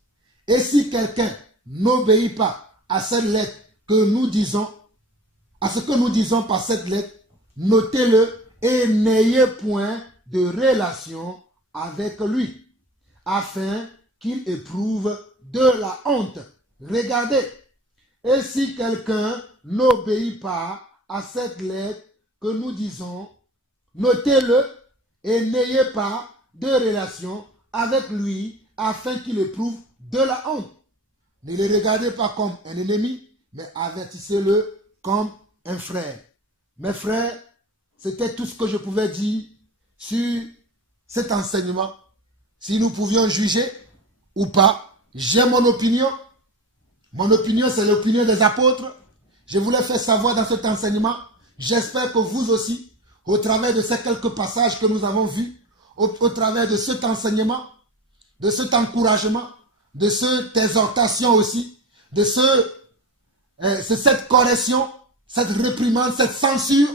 Et si quelqu'un n'obéit pas à cette lettre que nous disons, à ce que nous disons par cette lettre, notez-le et n'ayez point de relation avec lui, afin qu'il éprouve de la honte. Regardez, et si quelqu'un n'obéit pas à cette lettre que nous disons, notez-le et n'ayez pas de relation avec lui, afin qu'il éprouve de la honte. Ne le regardez pas comme un ennemi, mais avertissez-le comme un frère. Mes frères, c'était tout ce que je pouvais dire sur cet enseignement. Si nous pouvions juger ou pas, j'ai mon opinion. Mon opinion, c'est l'opinion des apôtres. Je vous l'ai fait savoir dans cet enseignement. J'espère que vous aussi, au travers de ces quelques passages que nous avons vus, au travers de cet enseignement, de cet encouragement, de cette exhortation aussi, de cette correction, cette réprimande, cette censure,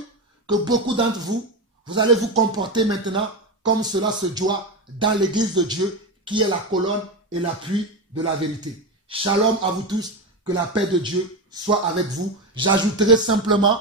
que beaucoup d'entre vous, vous allez vous comporter maintenant comme cela se doit dans l'église de Dieu, qui est la colonne et l'appui de la vérité. Shalom à vous tous, que la paix de Dieu soit avec vous. J'ajouterai simplement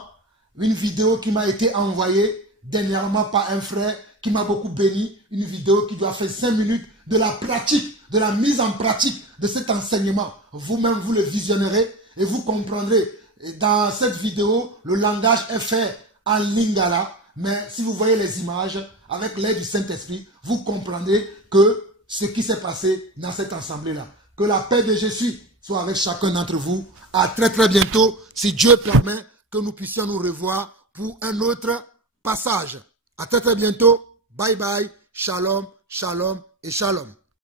une vidéo qui m'a été envoyée dernièrement par un frère qui m'a beaucoup béni, une vidéo qui doit faire 5 minutes de la pratique, de la mise en pratique de cet enseignement. Vous-même, vous le visionnerez et vous comprendrez. Et dans cette vidéo, le langage est fait en lingala, mais si vous voyez les images, avec l'aide du Saint-Esprit, vous comprendrez que ce qui s'est passé dans cette assemblée-là. Que la paix de Jésus soit avec chacun d'entre vous. À très très bientôt, si Dieu permet que nous puissions nous revoir pour un autre passage. À très très bientôt. Bye bye. Shalom, shalom et shalom.